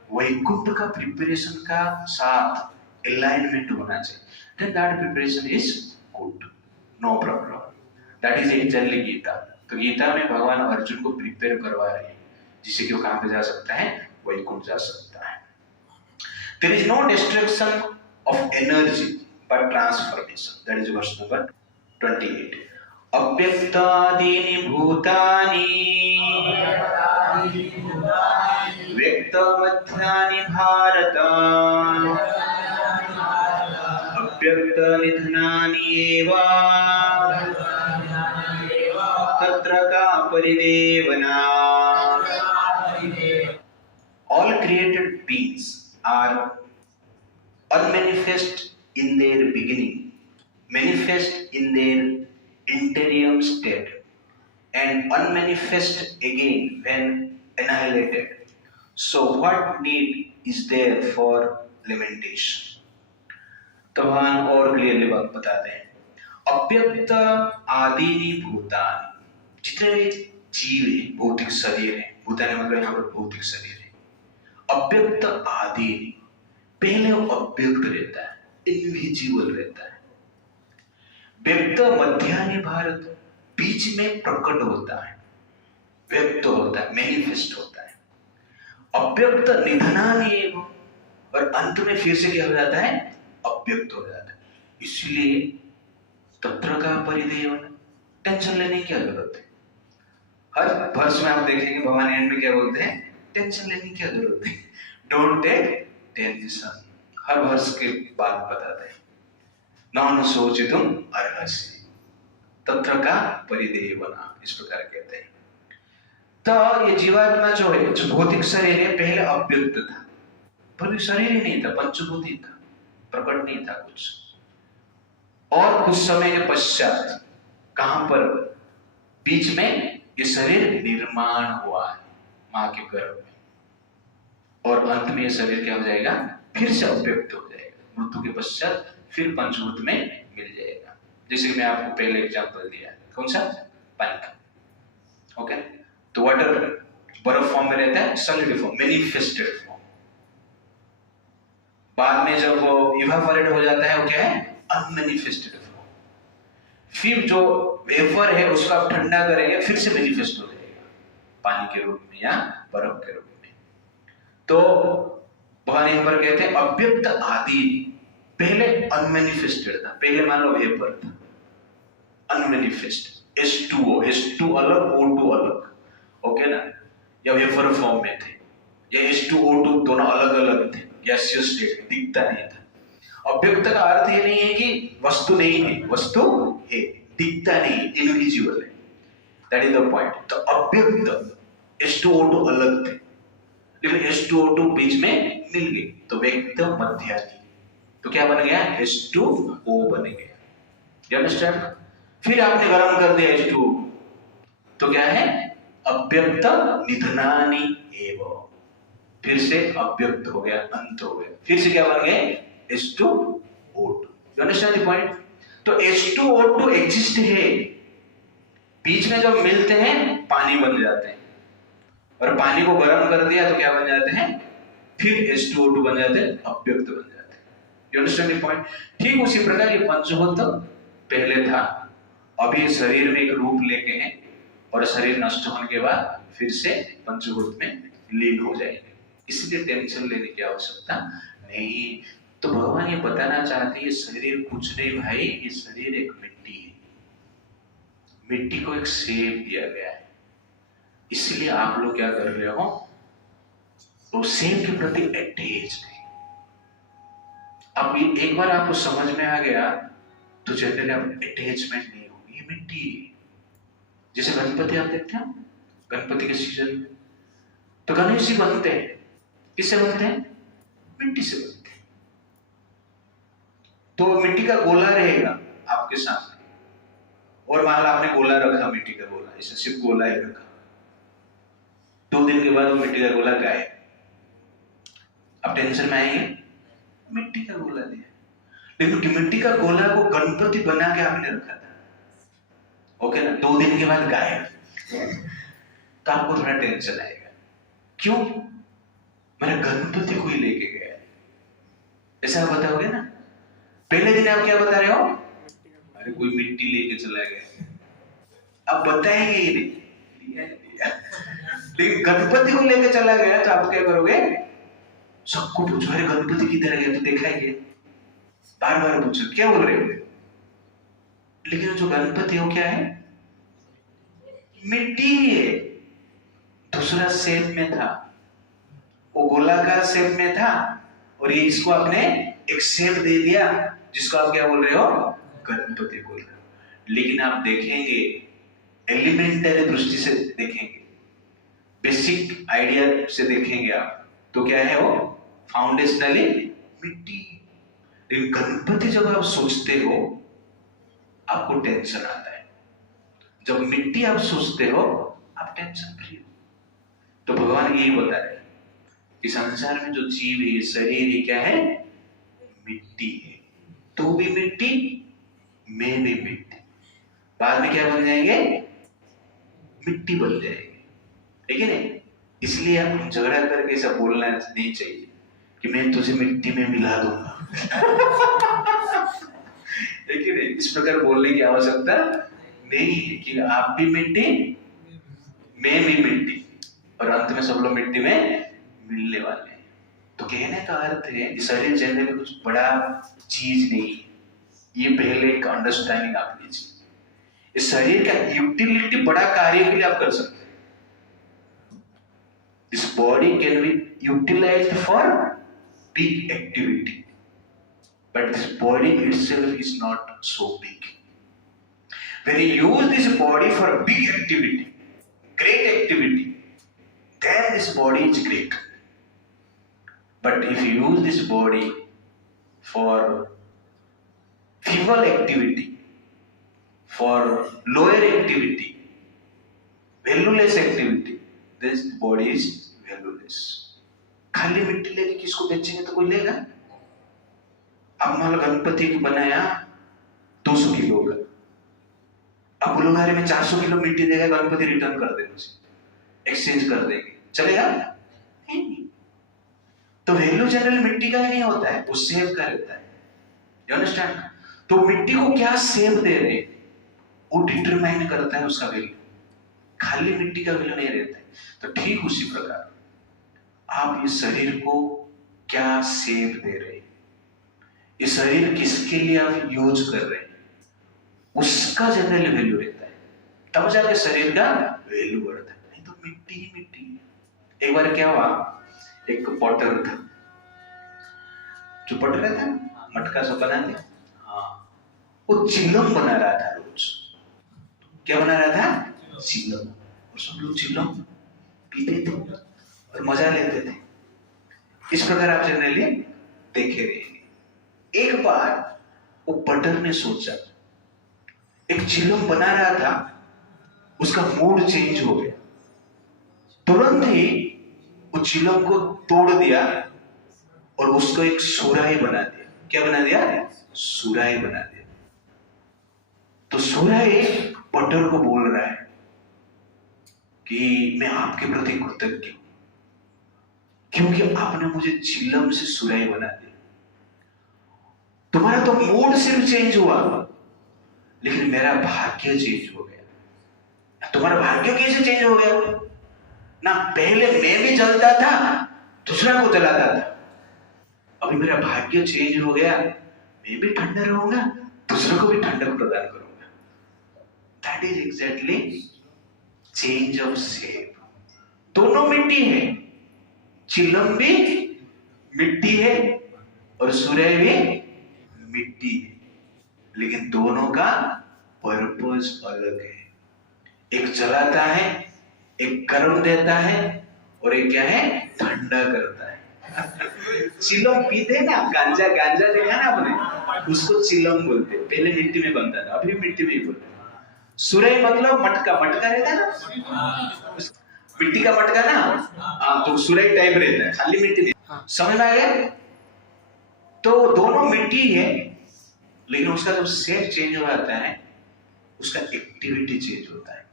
वैकुंठ का प्रिपरेशन का साथ अलाइनमेंट होना चाहिए। Then that preparation is good, no problem. That is exactly Gita. तो गीता में भगवान अर्जुन को प्रिपेयर करवा रहे हैं जिससे कि वो कहां पे जा सकता है, वैकुंठ जा सकता है। There is no destruction of energy but transformation. That is verse number 28. अव्यक्तादीनि भूतानि व्यक्तमध्यानि भारत अव्यक्त निधनानि एव तत्र का परिदेवना। All created beings are unmanifest in their beginning, manifest in their interim state, and unmanifest again when annihilated. So what need is there for lamentation? तो भगवान और क्लियरली बात बताते हैं, अव्यक्त आदि भूतानि, जितने भी जीव है, भौतिक शरीर है, भूतानि मतलब यहाँ पर भौतिक शरीर है, अव्यक्त आदि, पहले वो अव्यक्त रहता है, इनविजिबल रहता है, व्यक्त मध्यानि भारत, बीच में प्रकट होता है, व्यक्त होता है, मैनिफेस्ट होता है, अव्यक्त निधनानि एव, और अंत में फिर से क्या हो जाता है, अव्यक्त हो जाता है। इसलिए तत्र का परिदेवन, टेंशन लेने की क्या जरूरत है। हर वर्ष में आप देखेंगे भगवान एंड में क्या बोलते हैं, टेंशन लेने की क्या जरूरत है, डोंट टेक टेंशन। हर वर्ष के बाद बताते हैं, नानुशोचितुम अर्हसि, तत्र का परिदेवना, इस प्रकार कहते हैं। तो ये जीवात्मा जो है, जो भौतिक शरीर है, पहले अव्यक्त था, भौतिक शरीर ही नहीं था, पंचभूति था, प्रकट नहीं था कुछ। और कुछ समय के पश्चात कहां पर, बीच में ये शरीर निर्माण हुआ है मां के गर्भ में, और अंत में ये शरीर क्या हो जाएगा, फिर से अव्यक्त हो जाएगा, मृत्यु के पश्चात फिर पंचभूत में मिल जाएगा। जैसे कि मैं आपको पहले एग्जांपल दिया, कौन सा, पानी का, ओके। तो वाटर बर्फ फॉर्म में रहता है, सॉलिड फॉर्म, मैनिफेस्टेड फॉर्म। बाद में जब वो इवापोरेट हो जाता है, वो क्या है, अनमैनिफेस्टेड फॉर्म। फिर जो वेपर है उसको आप ठंडा करेंगे, फिर से मैनिफेस्ट हो जाएगा पानी के रूप में या बर्फ के रूप में। तो भगवान यहाँ पर कहते हैं अव्यक्त आदि, पहले अनमैनिफेस्टेड था, पहले मान लो वेपर था, अनमैनिफेस्ट, H2O, H2 अलग, O2 अलग, ओके ना, या वेपर फॉर्म में थे, या H2O2 दोनों अलग अलग थे, गैसियस स्टेट, दिखता नहीं था। अव्यक्त का अर्थ ये नहीं है कि वस्तु नहीं है, वस्तु है, दिखता नहीं, इनविजिबल है, दैट इज द पॉइंट। तो अव्यक्त H2O2 अलग थे, लेकिन H2O2 बीच में मिल गए, तो व्यक्त मध्यानि, तो क्या बन गया, H2O बन गया। You understand? फिर आपने गर्म कर दिया H2O, तो क्या है, अव्यक्त निधनानि एव, फिर से अव्यक्त हो गया, अंत हो गया, फिर से क्या बन गए, H2O2। You understand the point? तो H2O2 एग्जिस्ट है, बीच में जब मिलते हैं पानी बन जाते हैं, और पानी को गर्म कर दिया तो क्या बन जाते हैं, फिर H2O2 बन जाते हैं, अव्यक्त बन जाते हैं। You understand the point? ठीक उसी प्रकार ये पंचभूत पहले था, अभी शरीर में एक रूप लेके हैं, और शरीर नष्ट होने के बाद फिर से पंचभूत में लीन हो जाएंगे, इसलिए टेंशन लेने की आवश्यकता नहीं। तो भगवान ये बताना चाहते हैं ये शरीर कुछ नहीं भाई, ये शरीर एक मिट्टी है, मिट्टी को एक शेप दिया गया है, इसलिए आप लोग क्या कर रहे हो, तो शेप के प्रति अटैच नहीं। अब ये एक बार आपको समझ में आ गया तो जनरली आप अटैचमेंट नहीं होगी, ये मिट्टी है। जैसे गणपति आप देखते हैं, गणपति के सीजन में तो गणेश जी बनते हैं, किससे बनते हैं, मिट्टी से बनते हैं। तो मिट्टी का गोला रहेगा आपके सामने, और मान लो आपने गोला रखा, मिट्टी का गोला, इसे सिर्फ गोला ही रखा, 2 दिन के बाद वो मिट्टी का गोला गायब। अब टेंशन में आएंगे, मिट्टी का गोला दिया, लेकिन मिट्टी का गोला को गणपति बना के आपने रखा था, ओके ना, 2 दिन के बाद गायब, तो आपको थोड़ा टेंशन आएगा। क्यों? मेरा गणपति कोई लेके गया है, ऐसा आप बताओगे ना। पहले दिन आप क्या बता रहे हो, अरे कोई मिट्टी लेके चला गया, अब बताएंगे ही नहीं, लेकिन गणपति को लेके चला गया तो आप क्या करोगे, सबको पूछो अरे गणपति किधर गया, तो देखा है, बार बार पूछो क्या बोल रहे हो। लेकिन जो गणपति हो क्या है, मिट्टी है, दूसरा शेप में था, वो गोलाकार शेप में था, और ये इसको आपने एक शेप दे दिया जिसको आप क्या बोल रहे हो, गणपति बोल रहे हो। लेकिन आप देखेंगे एलिमेंटरी दृष्टि से देखेंगे, बेसिक आइडिया से देखेंगे आप, तो क्या है वो, फाउंडेशनली मिट्टी। लेकिन गणपति जब आप सोचते हो आपको टेंशन आता है, जब मिट्टी आप सोचते हो आप टेंशन फ्री हो। तो भगवान यही बता रहे हैं कि संसार में जो जीव है, शरीर है, क्या है, मिट्टी है, तो भी मिट्टी, मैं भी मिट्टी, बाद में क्या बन जाएंगे, मिट्टी बन जाएंगे, ठीक है ना। इसलिए आप झगड़ा करके ऐसा बोलना नहीं चाहिए कि मैं तुझे मिट्टी में मिला दूंगा ठीक है ना, इस प्रकार बोलने की आवश्यकता नहीं है कि आप भी मिट्टी, मैं भी मिट्टी, और अंत में सब लोग मिट्टी में मिलने वाले हैं। तो कहने का अर्थ है कि शरीर जनरली कुछ बड़ा चीज नहीं है, ये पहले एक अंडरस्टैंडिंग आप लीजिए। इस शरीर का यूटिलिटी बड़ा कार्य के लिए आप कर सकते हैं। This body can be utilized for big activity, but this body itself is not so big. When you use this body for big activity, great activity, then this body is great. But if you use this body for feeble activity, for lower activity, valueless activity, this body is valueless. खाली मिट्टी लेके किसको बेचेंगे तो कोई लेगा। अब मान लो गणपति को बनाया 200 किलो का, अब बुलगारी में 400 किलो मिट्टी देगा, गणपति रिटर्न कर देगा, एक्सचेंज कर देंगे, चलेगा नहीं। तो वैल्यू जनरल मिट्टी का ही नहीं होता है, वो सेव का रहता है। You understand? तो मिट्टी को क्या सेव दे रहे वो डिटरमाइन करता है उसका वैल्यू, खाली मिट्टी का वैल्यू नहीं रहता है। तो ठीक उसी प्रकार आप इस शरीर को क्या सेव दे रहे हैं, ये शरीर किसके लिए आप यूज कर रहे हैं, उसका जनरली वैल्यू रहता है, तब जाके शरीर का वैल्यू बढ़ता है। नहीं तो मिट्टी ही मिट्टी है। एक बार क्या हुआ, एक पॉटर था, जो पॉटर रहता है मटका सब बना दिया, हाँ, वो चिलम बना रहा था रोज। क्या बना रहा था? चिलम। और सब लोग चिलम पीते थे और मजा लेते थे। इस प्रकार आप जनरली देखे रहेंगे। एक बार वो पॉटर ने सोचा, एक चिलम बना रहा था, उसका मूड चेंज हो गया, तुरंत ही वो चिलम को तोड़ दिया और उसको एक सुराही बना दिया। क्या बना दिया? सुराही बना दिया। तो सूर्य बटर को बोल रहा है कि मैं आपके प्रति कृतज्ञ हूं, क्योंकि आपने मुझे चिल्लम से सुराही बना दिया। तुम्हारा तो मूड सिर्फ चेंज हुआ, लेकिन मेरा भाग्य चेंज हो गया। तुम्हारा भाग्य कैसे चेंज हो गया? ना पहले मैं भी जलता था, दूसरा को जलाता था, अभी मेरा भाग्य चेंज हो गया, मैं भी ठंडा रहूंगा, दूसरों को भी ठंडक प्रदान करूंगा। That is exactly change of shape. दोनों मिट्टी है, चिलम भी मिट्टी है और सूर्य भी मिट्टी है, लेकिन दोनों का पर्पस अलग है। एक जलाता है, एक गर्म देता है, और एक क्या है, ठंडा करता है। चिलम पीते ना, गांजा देखा ना आपने, उसको चिलम बोलते। पहले मिट्टी में बनता था, अभी मिट्टी में ही बोलते। सूर्य मतलब मटका रहता है ना, मिट्टी का मटका ना, हाँ, तो सूर्य टाइप रहता है, खाली मिट्टी नहीं। समझ में आ गया? तो दोनों मिट्टी है, लेकिन उसका जब शेप चेंज हो जाता है, उसका एक्टिविटी चेंज होता है,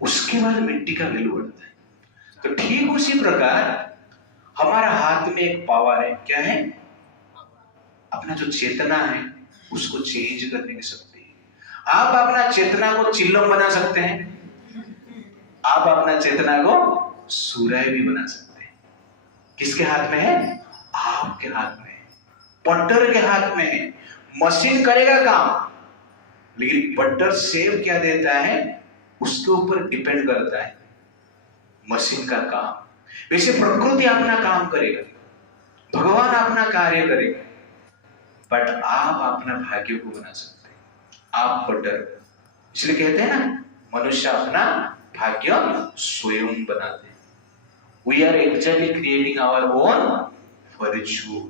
उसके बाद मिट्टी का वैल्यू बढ़ता है। तो ठीक उसी प्रकार हमारा हाथ में एक पावर है, क्या है? अपना जो चेतना है उसको चेंज करने की शक्ति है। आप अपना चेतना को चिल्लम बना सकते हैं, आप अपना चेतना को सूर्य भी बना सकते हैं। किसके हाथ में है? आपके हाथ में है, बटर के हाथ में है। मशीन करेगा काम, लेकिन बटर शेप क्या देता है उसके ऊपर डिपेंड करता है मशीन का काम। वैसे प्रकृति अपना काम करेगा, भगवान अपना कार्य करेगा, बट आप अपना भाग्य को बना सकते हैं। आप बटर, इसलिए कहते हैं ना, मनुष्य अपना भाग्य स्वयं बनाते हैं। We are actually creating our own virtue.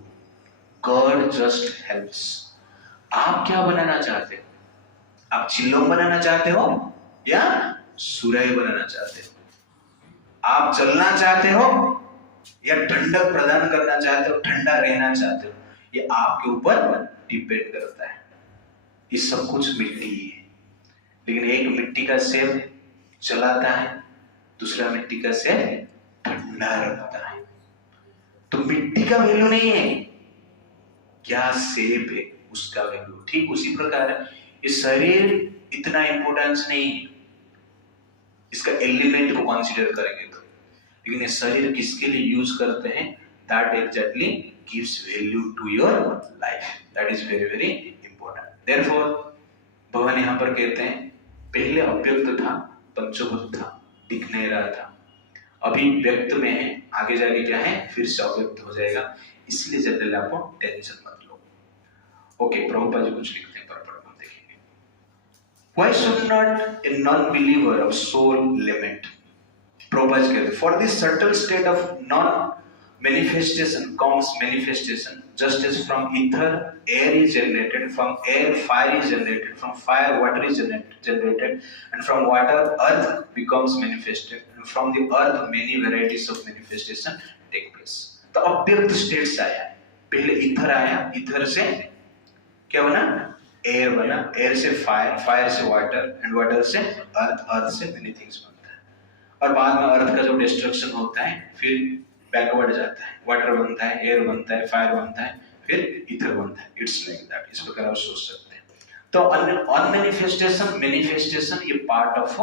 God just helps. आप क्या बनाना चाहते हो? आप चिल्लम बनाना चाहते हो या सूर्य बनाना चाहते हो? आप चलना चाहते हो या ठंडक प्रदान करना चाहते हो, ठंडा रहना चाहते हो? ये आपके ऊपर डिपेंड करता है। ये सब कुछ मिट्टी है, लेकिन एक मिट्टी का शेप चलाता है, दूसरा मिट्टी का शेप ठंडा रखता है। तो मिट्टी का वैल्यू नहीं है, क्या शेप है उसका वैल्यू। ठीक उसी प्रकार ये शरीर इतना इंपॉर्टेंस नहीं है, इसका एलिमेंट को कंसीडर करेंगे तो, लेकिन ये शरीर किसके लिए यूज करते हैं, that exactly gives value to your life. That is very very important. Therefore भगवान यहाँ पर कहते हैं, पहले अव्यक्त था, पंचभूत था, दिख नहीं रहा था, अभी व्यक्त में है, आगे जाके क्या है, फिर से अव्यक्त हो जाएगा। इसलिए जनरली आपको टेंशन मत लो। ओके, प्रभुपाद जी कुछ लिखते हैं, पर हम देखेंगे। Why should not a non-believer of soul lament? Prabhupada ji कहते हैं, for this certain state of non-manifestation comes manifestation, just as from ether air is generated, from air fire is generated, from fire water is generated, and from water earth becomes manifested, and from the earth many varieties of manifestation take place. तो अव्यक्त स्टेट से आया, पहले ईथर आया, ईथर से क्या बना, एयर बना, एयर से फायर, फायर से वाटर, एंड वाटर से अर्थ, अर्थ से मेनी थिंग्स बनता है। और बाद में अर्थ का जो डिस्ट्रक्शन होता है, फिर बैकवर्ड जाता है, वाटर बनता है, एयर बनता है, फायर बनता है, फिर ईथर बनता है। It's like that. इस प्रकार आप सोच सकते हैं। तो अनमैनिफेस्टेशन, मैनिफेस्टेशन ये पार्ट ऑफ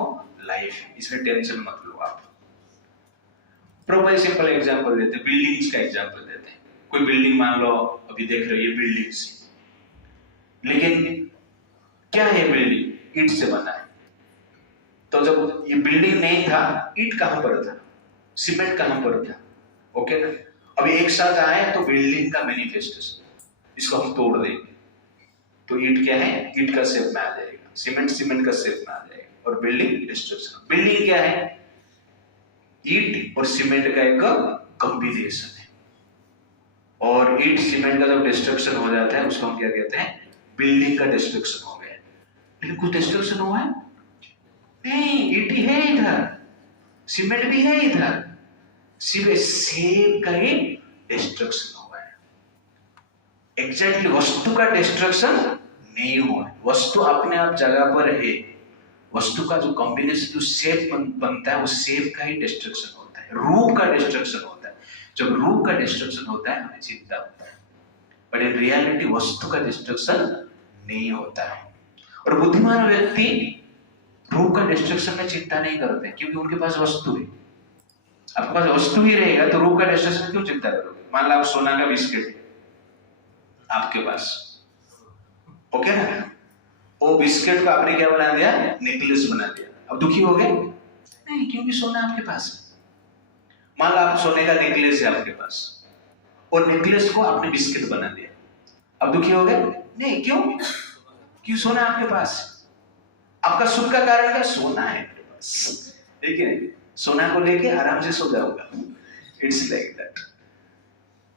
लाइफ है, इसमें टेंशन मत लो आप। प्रॉपर सिंपल एग्जांपल देते हैं, बिल्डिंग्स का एग्जांपल देते हैं। कोई बिल्डिंग मान लो अभी देख रहे हो, ये बिल्डिंग्स, लेकिन क्या है, बिल्डिंग ईंट से बना है। तो जब ये बिल्डिंग नहीं था, ईंट कहां पर था, सीमेंट कहां पर था? ओके ना, अभी एक साथ आए तो बिल्डिंग का मैनिफेस्टेशन, इसको हम तोड़ देंगे तो ईंट क्या है, ईंट का शेप में आ जाएगा, सीमेंट सीमेंट का शेप में आ जाएगा, और बिल्डिंग डिस्ट्रक्शन। बिल्डिंग क्या है, ईंट और सीमेंट का एक कॉम्बिनेशन है, और ईंट सीमेंट का जब डिस्ट्रक्शन हो जाता है उसको हम क्या कहते हैं, बिल्डिंग का डिस्ट्रक्शन हो गया। लेकिन कुछ डिस्ट्रक्शन हुआ है नहीं, ईंट है इधर, सीमेंट भी है इधर, सिर्फ सेम का ही डिस्ट्रक्शन हुआ है। एग्जैक्टली वस्तु का डिस्ट्रक्शन नहीं हुआ। वस्तु अपने आप जगह पर है, वस्तु का जो कॉम्बिनेशन, जो शेप बनता है, उस शेप का ही डिस्ट्रक्शन होता है, रूप का डिस्ट्रक्शन होता है। जब रूप का डिस्ट्रक्शन होता है हमें चिंता होता है, बट इन रियलिटी वस्तु का डिस्ट्रक्शन नहीं होता है। और बुद्धिमान व्यक्ति रूप का डिस्ट्रक्शन में चिंता नहीं करते, क्योंकि उनके पास वस्तु है। आपके पास वस्तु ही रहेगा तो रूप का डिस्ट्रक्शन में क्यों चिंता करोगे? मान लो आप सोना का बिस्किट आपके पास, ओके ना, वो बिस्किट को आपने क्या बना दिया? नेकलेस बना दिया। अब दुखी हो गए? नहीं, क्योंकि सोना आपके पास है। मान लो आप सोने का नेकलेस है आपके पास, और नेकलेस को आपने बिस्किट बना दिया, अब दुखी हो गए? नहीं, क्यों? क्यों? सोना आपके पास। आपका सुख का कारण क्या? सोना है आपके पास, ठीक है? सोना को लेके आराम से सो जाओगा, इट्स लाइक दैट।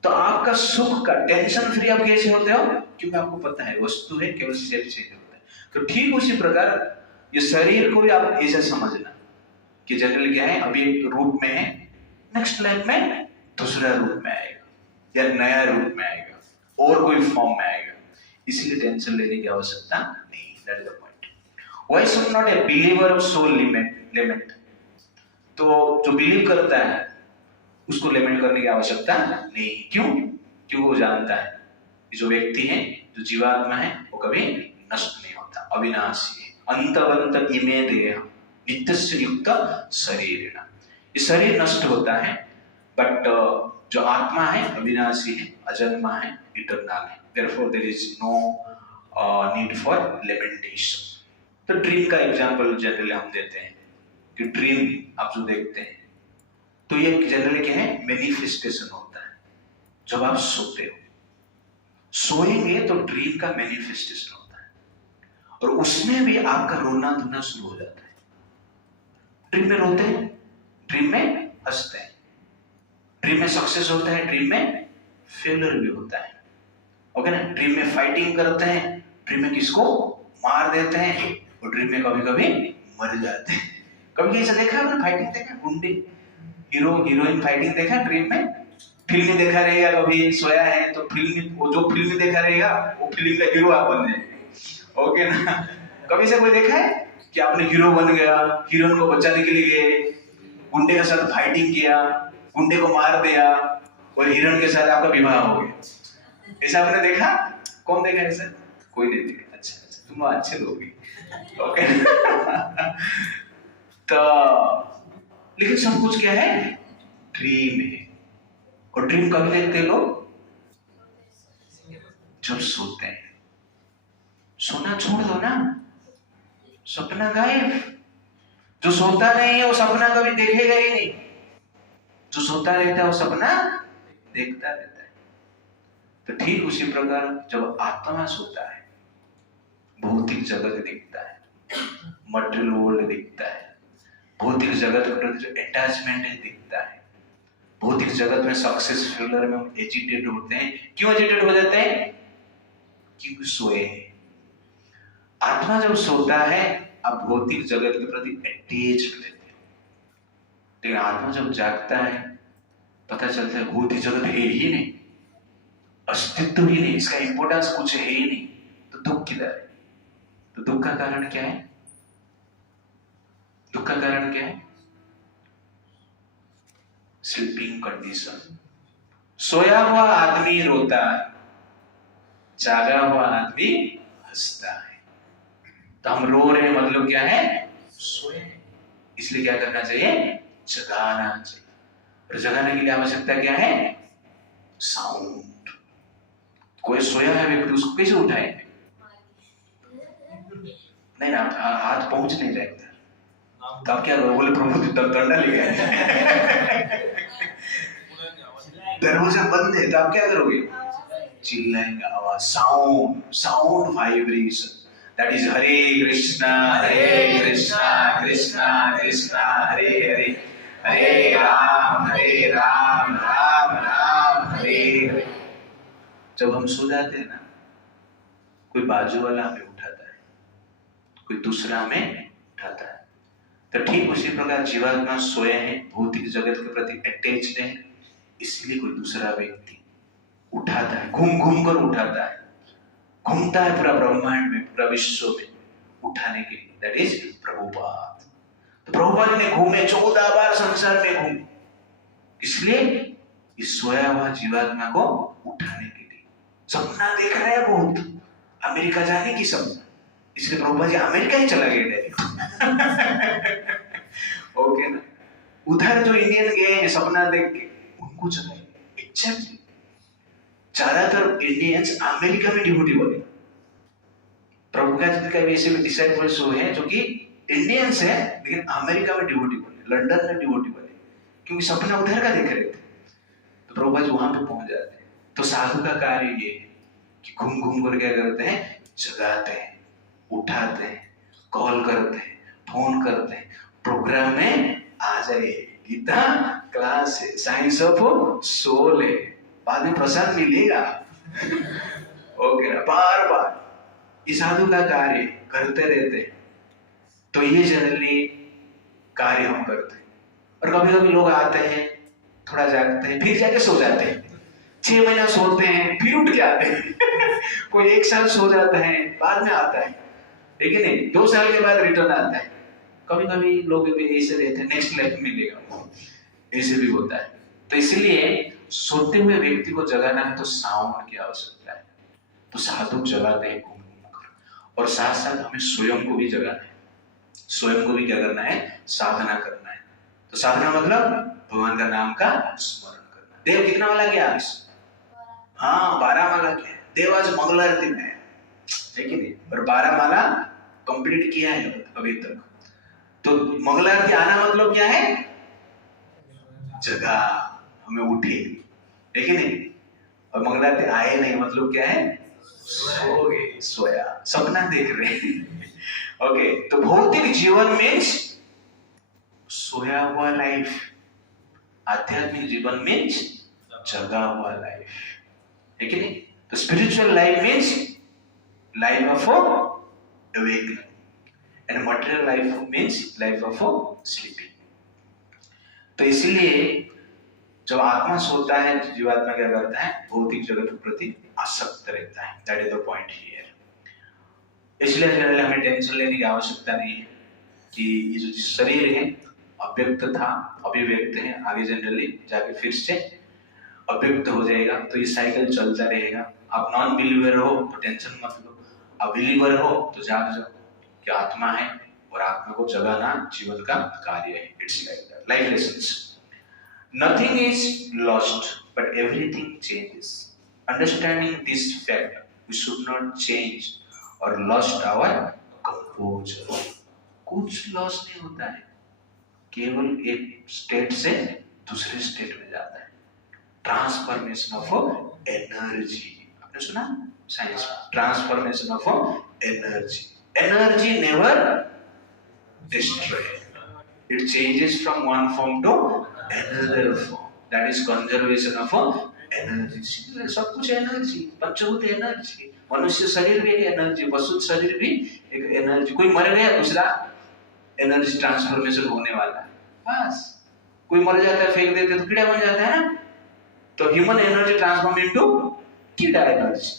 तो आपका सुख का टेंशन फ्री आप कैसे होते हो? क्योंकि आपको पता है वस्तु है, केवल शेप चेंज होता है। तो ठीक उसी प्रकार ये शरीर को भी आप ऐसा समझना कि जनरल क्या है, अभी एक रूप में है, नेक्स्ट लाइफ में दूसरा रूप में आएगा, या नया रूप में आएगा, और कोई फॉर्म में आएगा। इसलिए टेंशन लेने की आवश्यकता नहीं। That is the point. Why should not a believer of soul limit? तो जो बिलीव करता है उसको लिमिट करने की आवश्यकता नहीं। क्यों? क्यों? वो जानता है कि जो व्यक्ति है, जो जीवात्मा है, वो कभी नष्ट नहीं होता, अविनाशी है। अंतवंत इमे देह नित्यस्य युक्त शरीर। ये शरीर नष्ट होता है, बट जो आत्मा है अविनाशी है, अजन्मा है, इटर्नल है। Therefore there is no need for limitation. तो ड्रीम का एग्जांपल जनरली हम देते हैं कि ड्रीम आप जो देखते हैं तो ये जनरली क्या है? मैनिफेस्टेशन होता है। जब आप सोते हो, सोएंगे तो ड्रीम का मैनिफेस्टेशन होता है, और उसमें भी आपका रोना धोना शुरू हो जाता है। ड्रीम में रोते हैं, ड्रीम में हंसते हैं, ड्रीम में सक्सेस होता है, ड्रीम में फेलियर भी होता है, ओके ना? ड्रीम में फाइटिंग करते हैं, ड्रीम में किसको मार देते हैं, और ड्रीम में कभी कभी मर जाते हैं। कभी ऐसा देखा आपने? फाइटिंग देखा? गुंडे हीरो हीरोइन फाइटिंग देखा ड्रीम में? फिल्म में देखा रहेगा, कभी सोया है तो फिल्म, वो जो फिल्म में देखा रहेगा वो फिल्म का हीरो आप बन जाएंगे, ओके ना? कभी से कोई देखा है कि आपने हीरो बन गया, हीरोइन को बचाने के लिए गए, गुंडे के साथ फाइटिंग किया, गुंडे को मार दिया, और हीरोइन के साथ आपका विवाह हो गया? ऐसा आपने देखा? कौन देखा ऐसा? कोई नहीं देखा। अच्छा, तुम अच्छे लोग ही, ओके। तो लेकिन सब कुछ क्या है? ड्रीम है। और ड्रीम कब देखते हैं लोग? जब सोते हैं। सोना छोड़ दो ना, सपना गायब। जो सोता नहीं है वो सपना कभी देखेगा ही नहीं, जो सोता रहता है वो सपना देखता रहता है। तो ठीक उसी प्रकार जब आत्मा सोता है, भौतिक जगत दिखता है, मटेरियल वर्ल्ड दिखता है, भौतिक जगत के प्रति जो अटैचमेंट है दिखता है। भौतिक जगत में सक्सेस फेलियर में हम एजिटेट होते हैं। क्यों एजिटेट हो जाते हैं? क्योंकि सोए हैं। आत्मा जब सोता है आप भौतिक जगत के प्रति अटैच रहते हैं, लेकिन आत्मा जब जागता है पता चलता है भौतिक जगत है ही नहीं, अस्तित्व ही नहीं, इसका इंपोर्टेंस कुछ है ही नहीं, तो दुख किधर है? तो दुख का कारण क्या है? दुख का कारण क्या है? Sleeping condition. सोया हुआ आदमी रोता है, जागा हुआ आदमी हंसता है। तो हम रो रहे हैं मतलब क्या है? सोए। इसलिए क्या करना चाहिए? जगाना चाहिए। और जगाने के लिए आवश्यकता क्या है? साउंड। कोई सोया है व्यक्ति, उसको कैसे उठाएंगे? नहीं ना, हाथ पहुंच नहीं जाएगा। तो आप क्या करोगे? बोले प्रभु डंडा ले गए, दरवाजा बंद है, तो आप क्या करोगे? चिल्लाएंगे, आवाज, साउंड वाइब्रेशन। दैट इज हरे कृष्णा कृष्णा कृष्णा हरे हरे, हरे राम राम राम हरे हरे। जब हम सो जाते हैं ना, कोई बाजू वाला हमें उठाता है, कोई दूसरा हमें उठाता है। तो ठीक उसी प्रकार जीवात्मा सोए हैं, भौतिक जगत के प्रति अटैच्ड है, इसलिए कोई दूसरा व्यक्ति उठाता है, घूम घूम कर उठाता है। घूमता है पूरा ब्रह्मांड में, पूरा विश्व में उठाने के लिए, दैट इज प्रभुपाद। तो प्रभुपाद ने घूमे 14 बार संसार में घूमे, इसलिए इस सोया हुआ जीवात्मा को उठाने के लिए। सपना देख रहे हैं बहुत, अमेरिका जाने की सपना, इसलिए प्रभुपाद जी अमेरिका ही चला गए ओके ना। उधर जो इंडियन गए सपना देख के, उनको चला गया एग्जैक्टली। ज्यादातर इंडियंस अमेरिका में डिवोटी बने। प्रभुपाद जी का वैसे में डिसाइपल्स हुए हैं जो कि इंडियंस हैं लेकिन अमेरिका में डिवोटी बने, लंदन में डिवोटी बने, क्योंकि सपना उधर का देख रहे थे। तो प्रभुपाद जी वहां पे पहुंच जाते हैं। तो साधु का कार्य ये कि घूम घूम कर क्या करते हैं, जगाते हैं, उठाते हैं, कॉल करते हैं, फोन करते हैं, प्रोग्राम में आ जाइए, गीता क्लास है, साइंस ऑफ सोल है, बाद में प्रसाद मिलेगा ओके ना। बार बार इस साधु का कार्य करते रहते हैं। तो ये जनरली कार्य हम करते हैं। और कभी कभी लोग आते हैं, थोड़ा जागते हैं, फिर जाके सो जाते हैं, 6 महीना सोते हैं, फिर उठ के आते हैं कोई 1 साल सो जाता है, बाद में आता है, लेकिन नहीं 2 साल के बाद रिटर्न आता है। कभी कभी लोग भी ऐसे रहते हैं, नेक्स्ट लाइफ मिलेगा, ऐसे भी होता है। तो इसलिए सोते हुए व्यक्ति को जगाना है तो सावन की आवश्यकता है। तो साधु जगाते हैं घूम घूम कर, और साथ साथ हमें स्वयं को भी जगाना है। स्वयं को भी क्या करना है, साधना करना है। तो साधना मतलब भगवान का नाम का स्मरण करना। देव कितना वाला गया आज? हाँ 12 माला किया। देव आज मंगल आरती में है कि नहीं, और 12 माला कंप्लीट किया है अभी तक। तो मंगल आरती आना मतलब क्या है, जगा, हमें उठे, है कि नहीं। और मंगल आरती आए नहीं मतलब क्या है, सो गए, सोया, सपना देख रहे हैं ओके। तो भौतिक जीवन मीन्स सोया हुआ लाइफ, आध्यात्मिक जीवन मीन्स जगा हुआ लाइफ, है कि नहीं। तो spiritual life means life of awakening, and material life means life of sleeping. तो इसलिए जब आत्मा सोता है, जीवात्मा क्या करता है, भौतिक जगत के प्रति आसक्त रहता है। That is the point here. इसलिए जनरली हमें टेंशन लेने की आवश्यकता नहीं है कि ये जो शरीर है अव्यक्त था, अभिव्यक्त है, आगे जनरली जाके फिर से अव्यक्त हो जाएगा। तो ये साइकिल चलता रहेगा। आप नॉन बिलीवर हो तो टेंशन मत लो, आप बिलीवर हो तो जाग जाओ कि आत्मा है और आत्मा को जगाना जीवन का कार्य है। It's life lessons. Nothing is lost, but everything changes. Understanding this fact, we should not change or lost our composure. कुछ लॉस नहीं होता है, केवल एक स्टेट से दूसरे स्टेट में जाता है। ट्रांसफॉर्मेशन ऑफ एनर्जी, आपने सुना साइंस में, transformation of energy. Energy never destroy, it changes from one form to another form, that is conservation of energy. सब कुछ एनर्जी, पंचभूत एनर्जी, मनुष्य शरीर भी एक एनर्जी, पशु शरीर भी एक एनर्जी। कोई मर गया, दूसरा एनर्जी ट्रांसफॉर्मेशन होने वाला है, बस। कोई मर जाता है, फेंक देते तो कीड़ा बन जाता है ना, तो ह्यूमन एनर्जी ट्रांसफॉर्म इनटू कीड़ा एनर्जी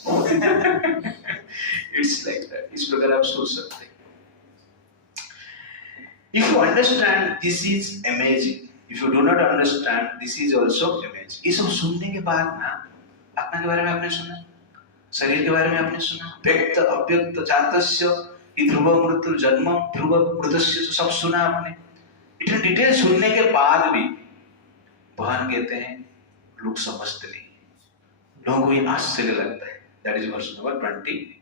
इट्स लाइक दैट। इस प्रकार आप सोच सकते हैं। If you understand, this is amazing. If you do not understand, this is also amazing. ये सब सुनने के बाद ना, आत्मा के बारे में आपने सुना, शरीर के बारे में आपने सुना, व्यक्त अव्यक्त जातस्य कि ध्रुव मृत्यु जन्म ध्रुव मृतस्य, सब सुना आपने। इतने डिटेल सुनने के बाद भी भगवान कहते हैं लोग समझते नहीं, लोगों को ये आश्चर्य लगता है। That is verse number 29।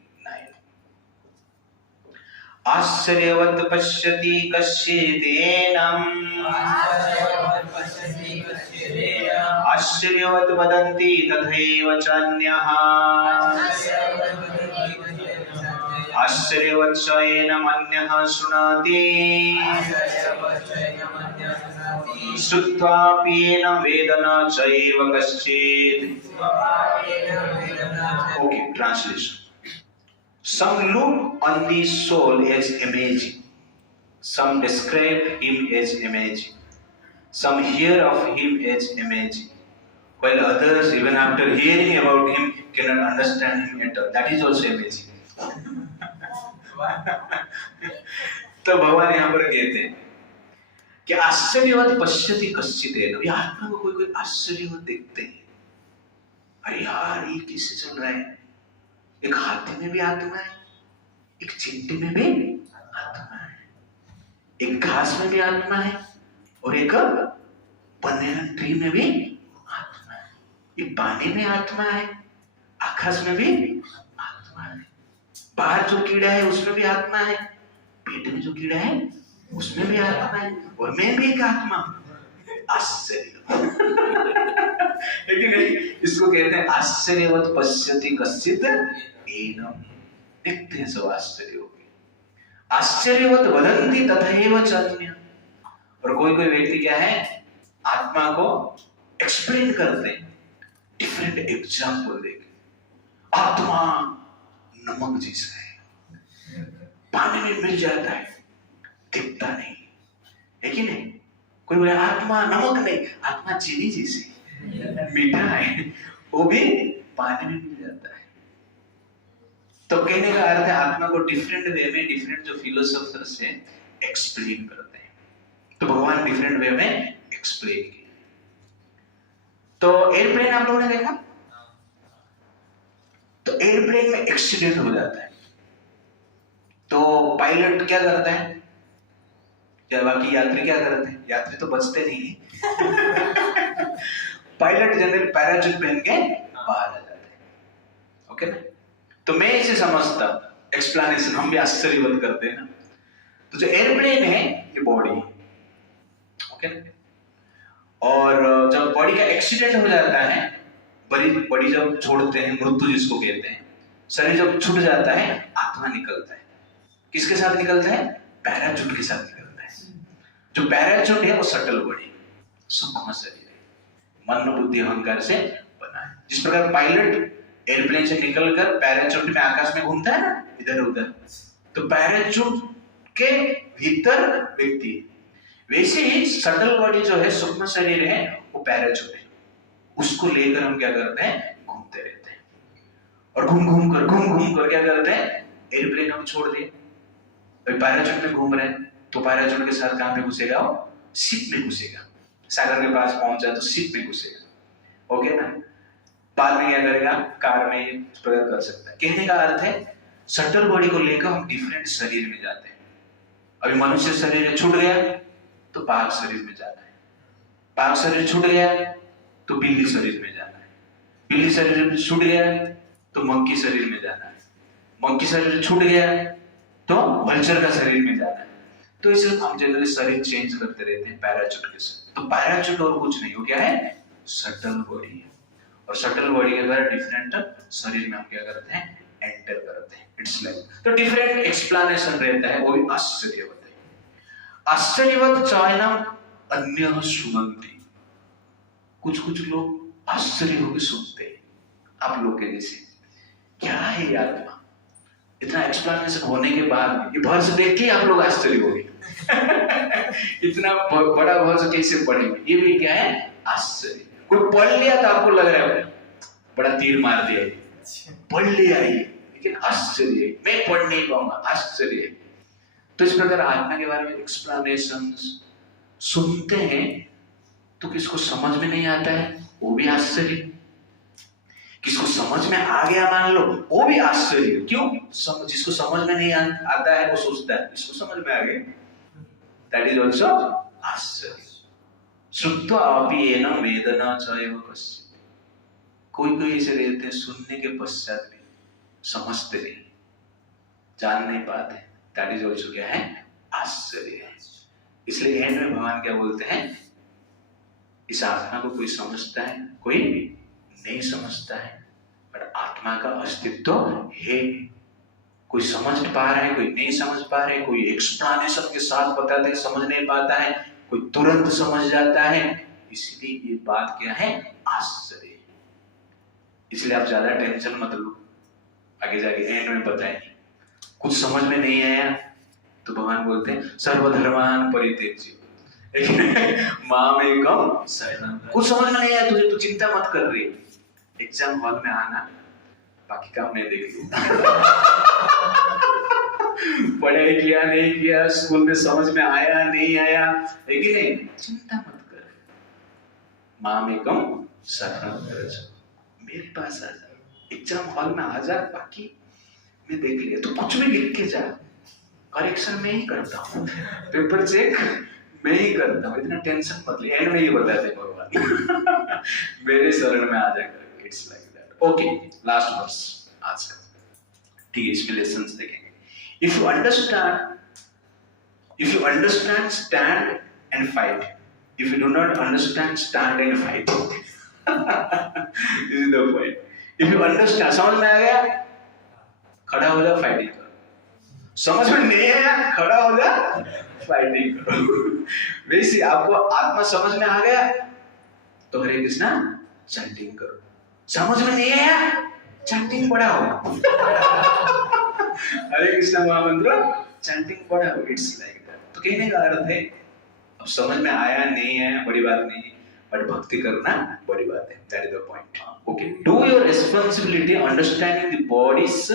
आश्चर्यवत् पश्यति कश्चिदेनम्, आश्चर्यवत् वदन्ति तथैव चान्यः, आश्चर्यवत् च एनमन्यः शृणोति, श्रुत्वापि एनं वेद न चैव कश्चित्। Okay, translation. Some look on the soul as amazing, some describe him as amazing, some hear of him as amazing, while others even after hearing about him cannot understand him at all. That is also amazing. तो भगवान यहाँ पर कहते हैं कि आश्चर्यवत पश्यति कश्चिदेन, ये आत्मा को कोई कोई आश्चर्यवत देखते हैं। अरे यार ये किससे चल रहा है? एक हाथी में भी आत्मा है, एक चींटी में भी आत्मा है, एक घास में भी आत्मा है और एक बनेना ट्री में भी आत्मा है, एक पानी में आत्मा है, आकाश में भी आत्मा है, बाहर जो कीड़ा है उसमें भी आत्मा है, पेट में जो कीड़ा है उसमें भी आत्मा है और मैं भी एक आत्मा। आश्चर्य लेकिन इसको कहते हैं आश्चर्यवत पश्यति कश्चित् एनम्, देखते हैं सब आश्चर्य हो गए। आश्चर्यवत वदन्ति तथैव चान्यः, और कोई कोई व्यक्ति क्या है आत्मा को एक्सप्लेन करते हैं डिफरेंट एग्जाम्पल देके। आत्मा नमक जैसा है, पानी में मिल जाता है, दिखता नहीं है कि नहीं? कोई बोले आत्मा नमक नहीं, आत्मा चीनी जैसी मीठा है, वो भी पानी में मिल जाता है। तो कहने का अर्थ है आत्मा को डिफरेंट वे में डिफरेंट जो फिलोसोफर से एक्सप्लेन करते हैं, तो भगवान डिफरेंट वे में एक्सप्लेन किया। तो एयरप्लेन आप लोगों ने देखा, तो एयरप्लेन में एक्सीडेंट हो जाता है तो पायलट क्या करता है या बाकी यात्री क्या करते हैं? यात्री तो बचते नहीं है पायलट जनरल पैराचूट पहन के बाहर आ जाते हैं। ओके ना? तो मैं इसे समझता एक्सप्लेनेशन हम भी आश्चर्यवत करते हैं ना। तो जो एयरप्लेन है ये बॉडी है, ओके, और जब बॉडी का एक्सीडेंट हो जाता है, बॉडी जब छोड़ते हैं, मृत्यु जिसको कहते हैं, शरीर जब छूट जाता है, आत्मा निकलता है। किसके साथ निकलता है? पैराचूट के साथ निकलता है। जो पैराचूट है वो सटल बॉडी, सूक्ष्म शरीर है, मन बुद्धि अहंकार से बना है। जिस प्रकार पायलट एयरप्लेन से निकलकर पैराचूट में आकाश में घूमता है ना इधर उधर, तो पैराचूट के भीतर व्यक्ति, वैसे ही सटल बॉडी जो है, सूक्ष्म शरीर है, वो पैराचूट है। उसको लेकर हम क्या करते हैं? घूमते रहते हैं और घूम घूम कर क्या करते हैं? एयरप्लेन हम छोड़ दिए, पैराचूट में घूम रहे हैं, तो पैराचूट के साथ कहां पे घुसेगा? शिप में घुसेगा। सागर के पास पहुंचा तो शिप में घुसेगा, ओके ना? बाद में क्या करेगा? कार में इस प्रकार कर सकता है। कहने का अर्थ है सटल बॉडी को लेकर हम डिफरेंट शरीर में जाते हैं। अभी मनुष्य शरीर छूट गया तो पाक शरीर में जाना है, पाक शरीर छूट गया तो बिल्ली शरीर में जाना है, बिल्ली शरीर छूट गया तो मंकी शरीर में जाना है, मंकी शरीर छूट गया तो वल्चर का शरीर में जाना है। तो इसलिए हम जनरली शरीर चेंज करते रहते हैं पैराचूट के साथ। तो पैराचूट और कुछ नहीं, वो क्या है? सटल बॉडी है, और सटल बॉडी के द्वारा डिफरेंट शरीर में हम क्या करते हैं? एंटर करते हैं। इट्स लाइक, तो डिफरेंट एक्सप्लेनेशन रहता है, वो भी आश्चर्यवत है। आश्चर्यवत चायनम अन्य सुनंति, कुछ कुछ लोग आश्चर्य होकर सुनते हैं आप लोग के जैसे, क्या है ये आत्मा? इतना एक्सप्लेनेशन होने के बाद ये वर्ष देख के आप लोग आश्चर्य हो गए इतना बड़ा वर्ष कैसे पढ़ेंगे? ये भी क्या है? आश्चर्य। कोई पढ़ लिया तो आपको लग रहा है बड़ा तीर मार दिया, पढ़ लिया ये, लेकिन आश्चर्य है, मैं पढ़ नहीं पाऊंगा, आश्चर्य है। तो इस प्रकार आत्मा के बारे में एक्सप्लेनेशन सुनते हैं तो किसको समझ में नहीं आता है वो भी आश्चर्य, किसको समझ में आ गया मान लो वो भी आश्चर्य। क्यों? जिसको समझ में नहीं आता है वो सोचता है इसको समझ में आ गया, दैट इज ऑल्सो आश्चर्य। श्रुत्वा अपि एनं वेदना च एव कश्चित्, कोई कोई ऐसे रहते हैं सुनने के पश्चात भी समझते नहीं, जान नहीं पाते, दैट इज ऑल्सो क्या है? आश्चर्य है। इसलिए एंड में भगवान क्या बोलते हैं? इस आत्मा को कोई समझता है, कोई नहीं समझता है, पर आत्मा का अस्तित्व है। कोई समझ पा रहा है, कोई नहीं समझ पा रहे, कोई एक्सप्लेनेशन के साथ बताते समझ नहीं पाता है, कोई तुरंत समझ जाता है। इसलिए ये बात क्या है? आश्चर्य। इसलिए आप ज्यादा टेंशन मत लो, आगे जाके एंड में बताएंगे। कुछ समझ में नहीं आया तो भगवान बोलते हैं सर्वधर्मान परित्यज्य, मामेकम शरणं। कुछ समझ में नहीं आया तुझे, तू चिंता मत कर रही, एग्जाम हॉल में आना, बाकी काम मैं देख लूंगा। पढ़ाई किया नहीं किया, स्कूल में समझ में आया नहीं आया, है कि नहीं, चिंता मत कर, मामेकम शरणं व्रज, मेरे पास आ जा, एग्जाम हॉल में आ जा, बाकी मैं देख लिया। तू कुछ भी लिख के जा, करेक्शन मैं ही करता हूँ, पेपर चेक मैं ही करता हूँ, इतना टेंशन मत ले, एंड में ही बताते भगवान। मेरे शरण में आ जाकर, it's like that. Okay, last verse आज का, ठीक है, इसमें लेसन्स देखेंगे। If you understand stand and fight, if you do not understand stand and fight, this is the point. If you understand, समझ में आ गया, खड़ा हो जा, फाइटिंग करो, समझ में नहीं आया, खड़ा हो जा, फाइटिंग करो। वैसे आपको आत्मा समझ में आ गया तो हरे कृष्णा चैंटिंग करो, समझ में नहीं आया चैंटिंग पढ़ाओ। हरे कृष्णा महामंत्र चैंटिंग पढ़ाओ, इट्स लाइक दैट। तो कहने का अर्थ है, अब समझ में आया नहीं आया बड़ी बात नहीं, बट भक्ति करना बड़ी बात है, that is the point. Okay, do your responsibility understanding the bodies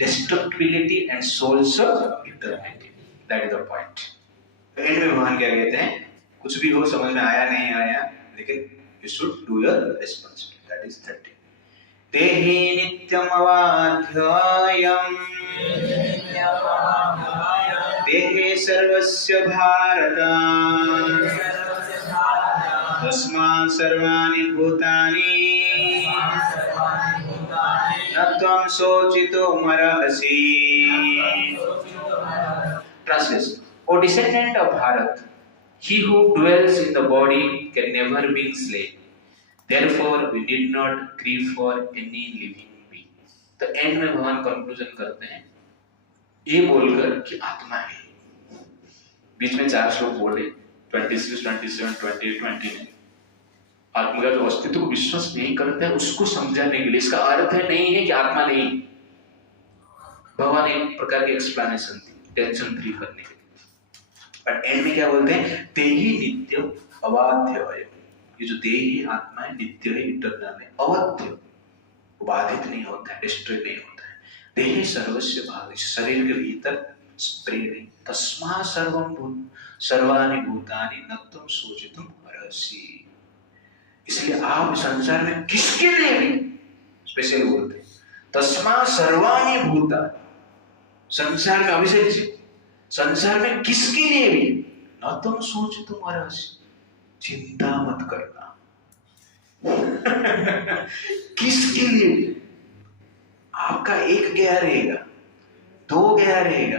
destructibility and soul's eternity, that is the point। And में भगवान क्या कहते हैं, कुछ भी हो, समझ में आया नहीं आया, लेकिन you should do your responsibility, that is 30। तेहि नित्यम अवाध्यायम् तेहि सर्वस्य भारत तस्मात् सर्वाणि भूतानि न त्वं शोचितुमर्हसि। Translation: O descendant of Bharat, he who dwells in the body can never be slain. Therefore, we need not grieve for any living being. तो एंड में भगवान कंक्लूजन करते हैं ये बोलकर कि आत्मा है। बीच में 4 श्लोक बोले, 26, 27, 28, 29। आत्मा का जो अस्तित्व को विश्वास नहीं करता है उसको समझाने के लिए, इसका अर्थ है नहीं है कि आत्मा नहीं, भगवान एक प्रकार की एक्सप्लेनेशन दी टेंशन फ्री करने के लिए। बट एंड में क्या बोलते हैं, तेहि नित्यम अबाध्य, ये जो देही आत्मा है नित्य है, इटर्नल है, अवध्य, बाधित नहीं होता है, डिस्ट्रॉय नहीं होता है। देहि सर्वस्य भाग, शरीर के भीतर स्प्रे नहीं, तस्मात् सर्वाणि भूतानि न त्वं शोचितुम् अर्हसि। इसलिए आप संसार में किसके लिए भी स्पेशल बोलते हैं, तस्मात् सर्वाणि भूतानि, संसार में अभिषेक जी, संसार में किसके लिए भी न त्वं शोचितुम् अर्हसि, चिंता मत करना। किसके लिए, आपका एक गया रहेगा, 2 गया रहेगा,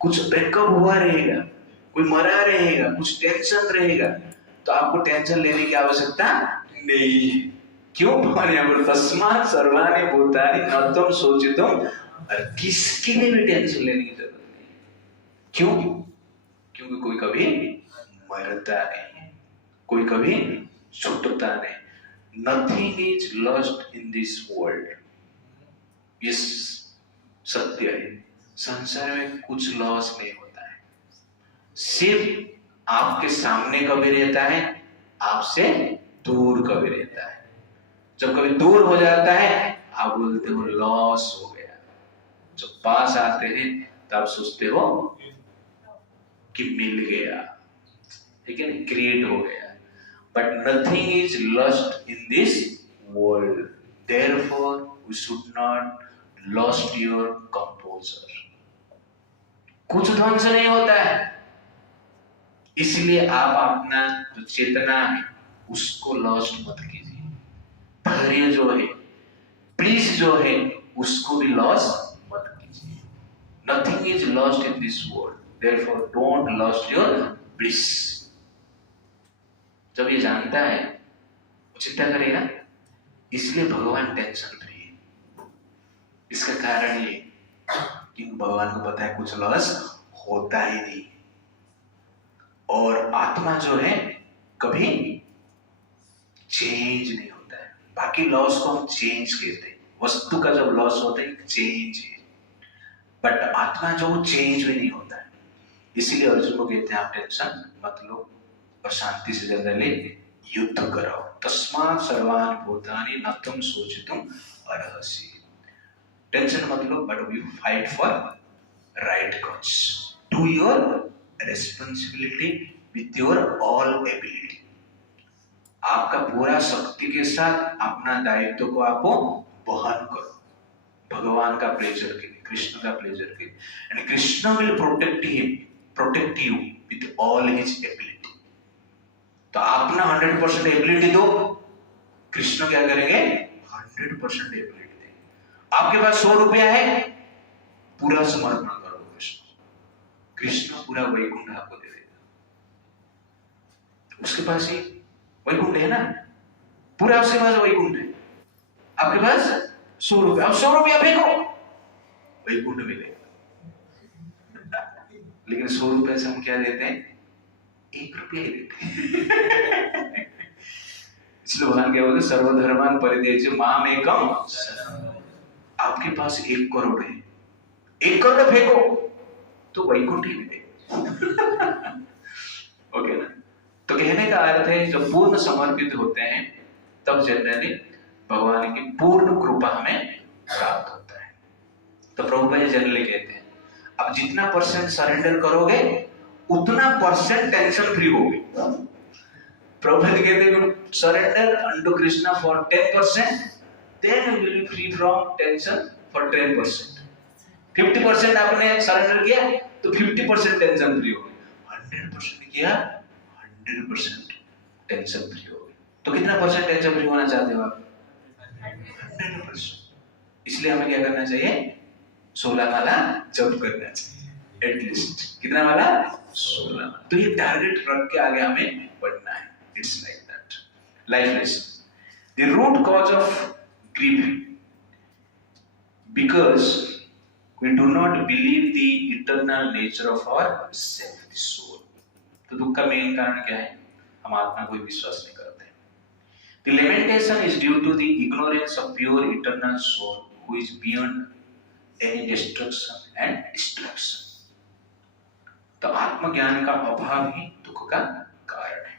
कुछ ब्रेकअप हुआ रहेगा, कोई मरा रहेगा, कुछ टेंशन रहेगा, तो आपको टेंशन लेने की आवश्यकता नहीं। क्यों? तस्मात् सर्वाणि भूतानि न त्वं शोचितुम्, और किसके लिए भी टेंशन लेने की जरूरत नहीं। क्यों? क्योंकि कोई कभी मरता नहीं, कोई कभी छूटता नहीं। Nothing is lost in this world। ये सत्य है, संसार में कुछ लॉस नहीं होता है, सिर्फ आपके सामने कभी रहता है, आपसे दूर कभी रहता है। जब कभी दूर हो जाता है आप बोलते हो लॉस हो गया, जब पास आते हैं तब आप सोचते हो कि मिल गया, लेकिन क्रिएट हो गया। But nothing is lost in this world. Therefore, we should not lose your composure। कुछ ध्वंस नहीं होता है, इसलिए आप अपना जो चेतना है उसको लॉस्ट मत कीजिए। धैर्य जो है, प्लीज जो है, उसको भी लॉस मत कीजिए। Nothing is lost in this world. Therefore, don't lose your bliss। जब ये जानता है वो चिंता करेगा, इसलिए भगवान टेंशन फ्री है। इसका कारण ये कि भगवान को पता है कुछ लॉस होता ही नहीं, और आत्मा जो है कभी चेंज नहीं होता है। बाकी लॉस को हम चेंज कहते हैं, वस्तु का जब लॉस होता है चेंज है, बट आत्मा जो चेंज भी नहीं होता है। इसीलिए अर्जुन को कहते हैं आप टेंशन मत लो, और शांति से जनरली युद्ध कराओ। तस्मात् सर्वान् भूतानि न त्वं शोचितुम् अर्हसि। टेंशन मत लो, but you fight for right cause. Do your responsibility with your all ability. आपका पूरा शक्ति के साथ अपना दायित्व को आपको वहन करो भगवान का प्लेजर के लिए, कृष्ण का प्लेजर के लिए। And Krishna will protect you with all his ability. तो अपना 100% एबिलिटी दो, कृष्ण क्या करेंगे? 100% एबिलिटी देंगे। आपके पास 100 रुपया है, पूरा समर्पण करो कृष्ण। कृष्ण पूरा वैकुंठ आपको दे देगा। उसके पास ही वैकुंठ है ना, पूरा उसके पास वैकुंठ है। आपके पास 100 रुपया, अब 100 रुपया फेंको, वैकुंठ मिलेगा। लेकिन 100 रुपए से हम क्या देते हैं? 1 रुपया ही देते हैं। इसलिए भगवान क्या बोलते? सर्वधर्मान परित्यज्य माम एकम। आपके पास 1 करोड़ है, 1 करोड़ फेंको तो वैकुंठ ही मिलेगा। ओके ना? तो कहने का अर्थ है जब पूर्ण समर्पित होते हैं तब जनरली भगवान की पूर्ण कृपा हमें प्राप्त होता है। तो प्रभुपाद जनरली कहते हैं अब जितना % सरेंडर करोगे उतना % टेंशन फ्री होगी। प्रभुपाद कहते हैं surrender unto Krishna for 10%, then you will be free from tension for 10%। 50% आपने सरेंडर किया तो 50% टेंशन फ्री होगी। 100% किया 100% टेंशन फ्री होगी। तो कितना % टेंशन फ्री होना चाहते हो आप? 100%। इसलिए हमें क्या करना चाहिए? 16 माला जप करना चाहिए एटलीस्ट। कितना माला? 16। तो ये टारगेट रख के आगे हमें बढ़ना है। It's like that. Life lesson. The root cause of grieving because we do not believe the eternal nature of our self, the soul. तो दुख का मेन कारण क्या है? हम आत्मा को विश्वास नहीं करते। The lamentation is due to the ignorance of pure eternal soul who is beyond any destruction and destruction. तो आत्मज्ञान का अभाव ही दुख का कारण है।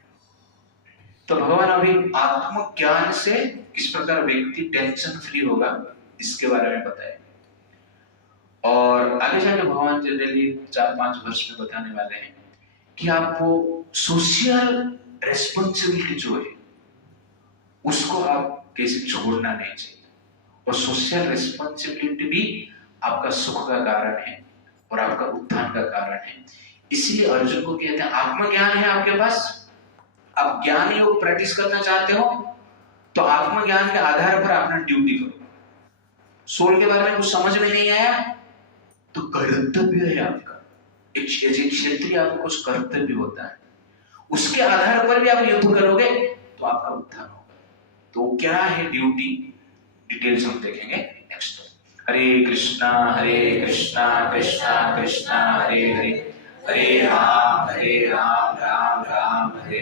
तो भगवान अभी आत्मज्ञान से किस प्रकार व्यक्ति टेंशन फ्री होगा इसके बारे में बताए। और आगे जाके भगवान जनरली 4-5 वर्ष में बताने वाले हैं कि आपको सोशल रेस्पॉन्सिबिलिटी जो है उसको आप कैसे छोड़ना नहीं चाहिए। और सोशल रेस्पॉन्सिबिलिटी भी आपका सुख का कारण है और आपका उत्थान का कारण है। इसीलिए अर्जुन को कहते हैं आत्मज्ञान है आपके पास, आप ज्ञान योग प्रैक्टिस करना चाहते हो तो आत्मज्ञान के आधार पर अपना ड्यूटी करो। सोल के बारे में कुछ समझ में नहीं आया तो कर्तव्य है आपका, एक क्षेत्रीय आपको कुछ कर्तव्य होता है, उसके आधार पर भी आप युद्ध करोगे तो आपका उत्थान होगा। तो क्या है ड्यूटी, डिटेल्स हम देखेंगे नेक्स्ट। हरे कृष्णा कृष्णा कृष्णा हरे हरे, हरे राम राम राम हरे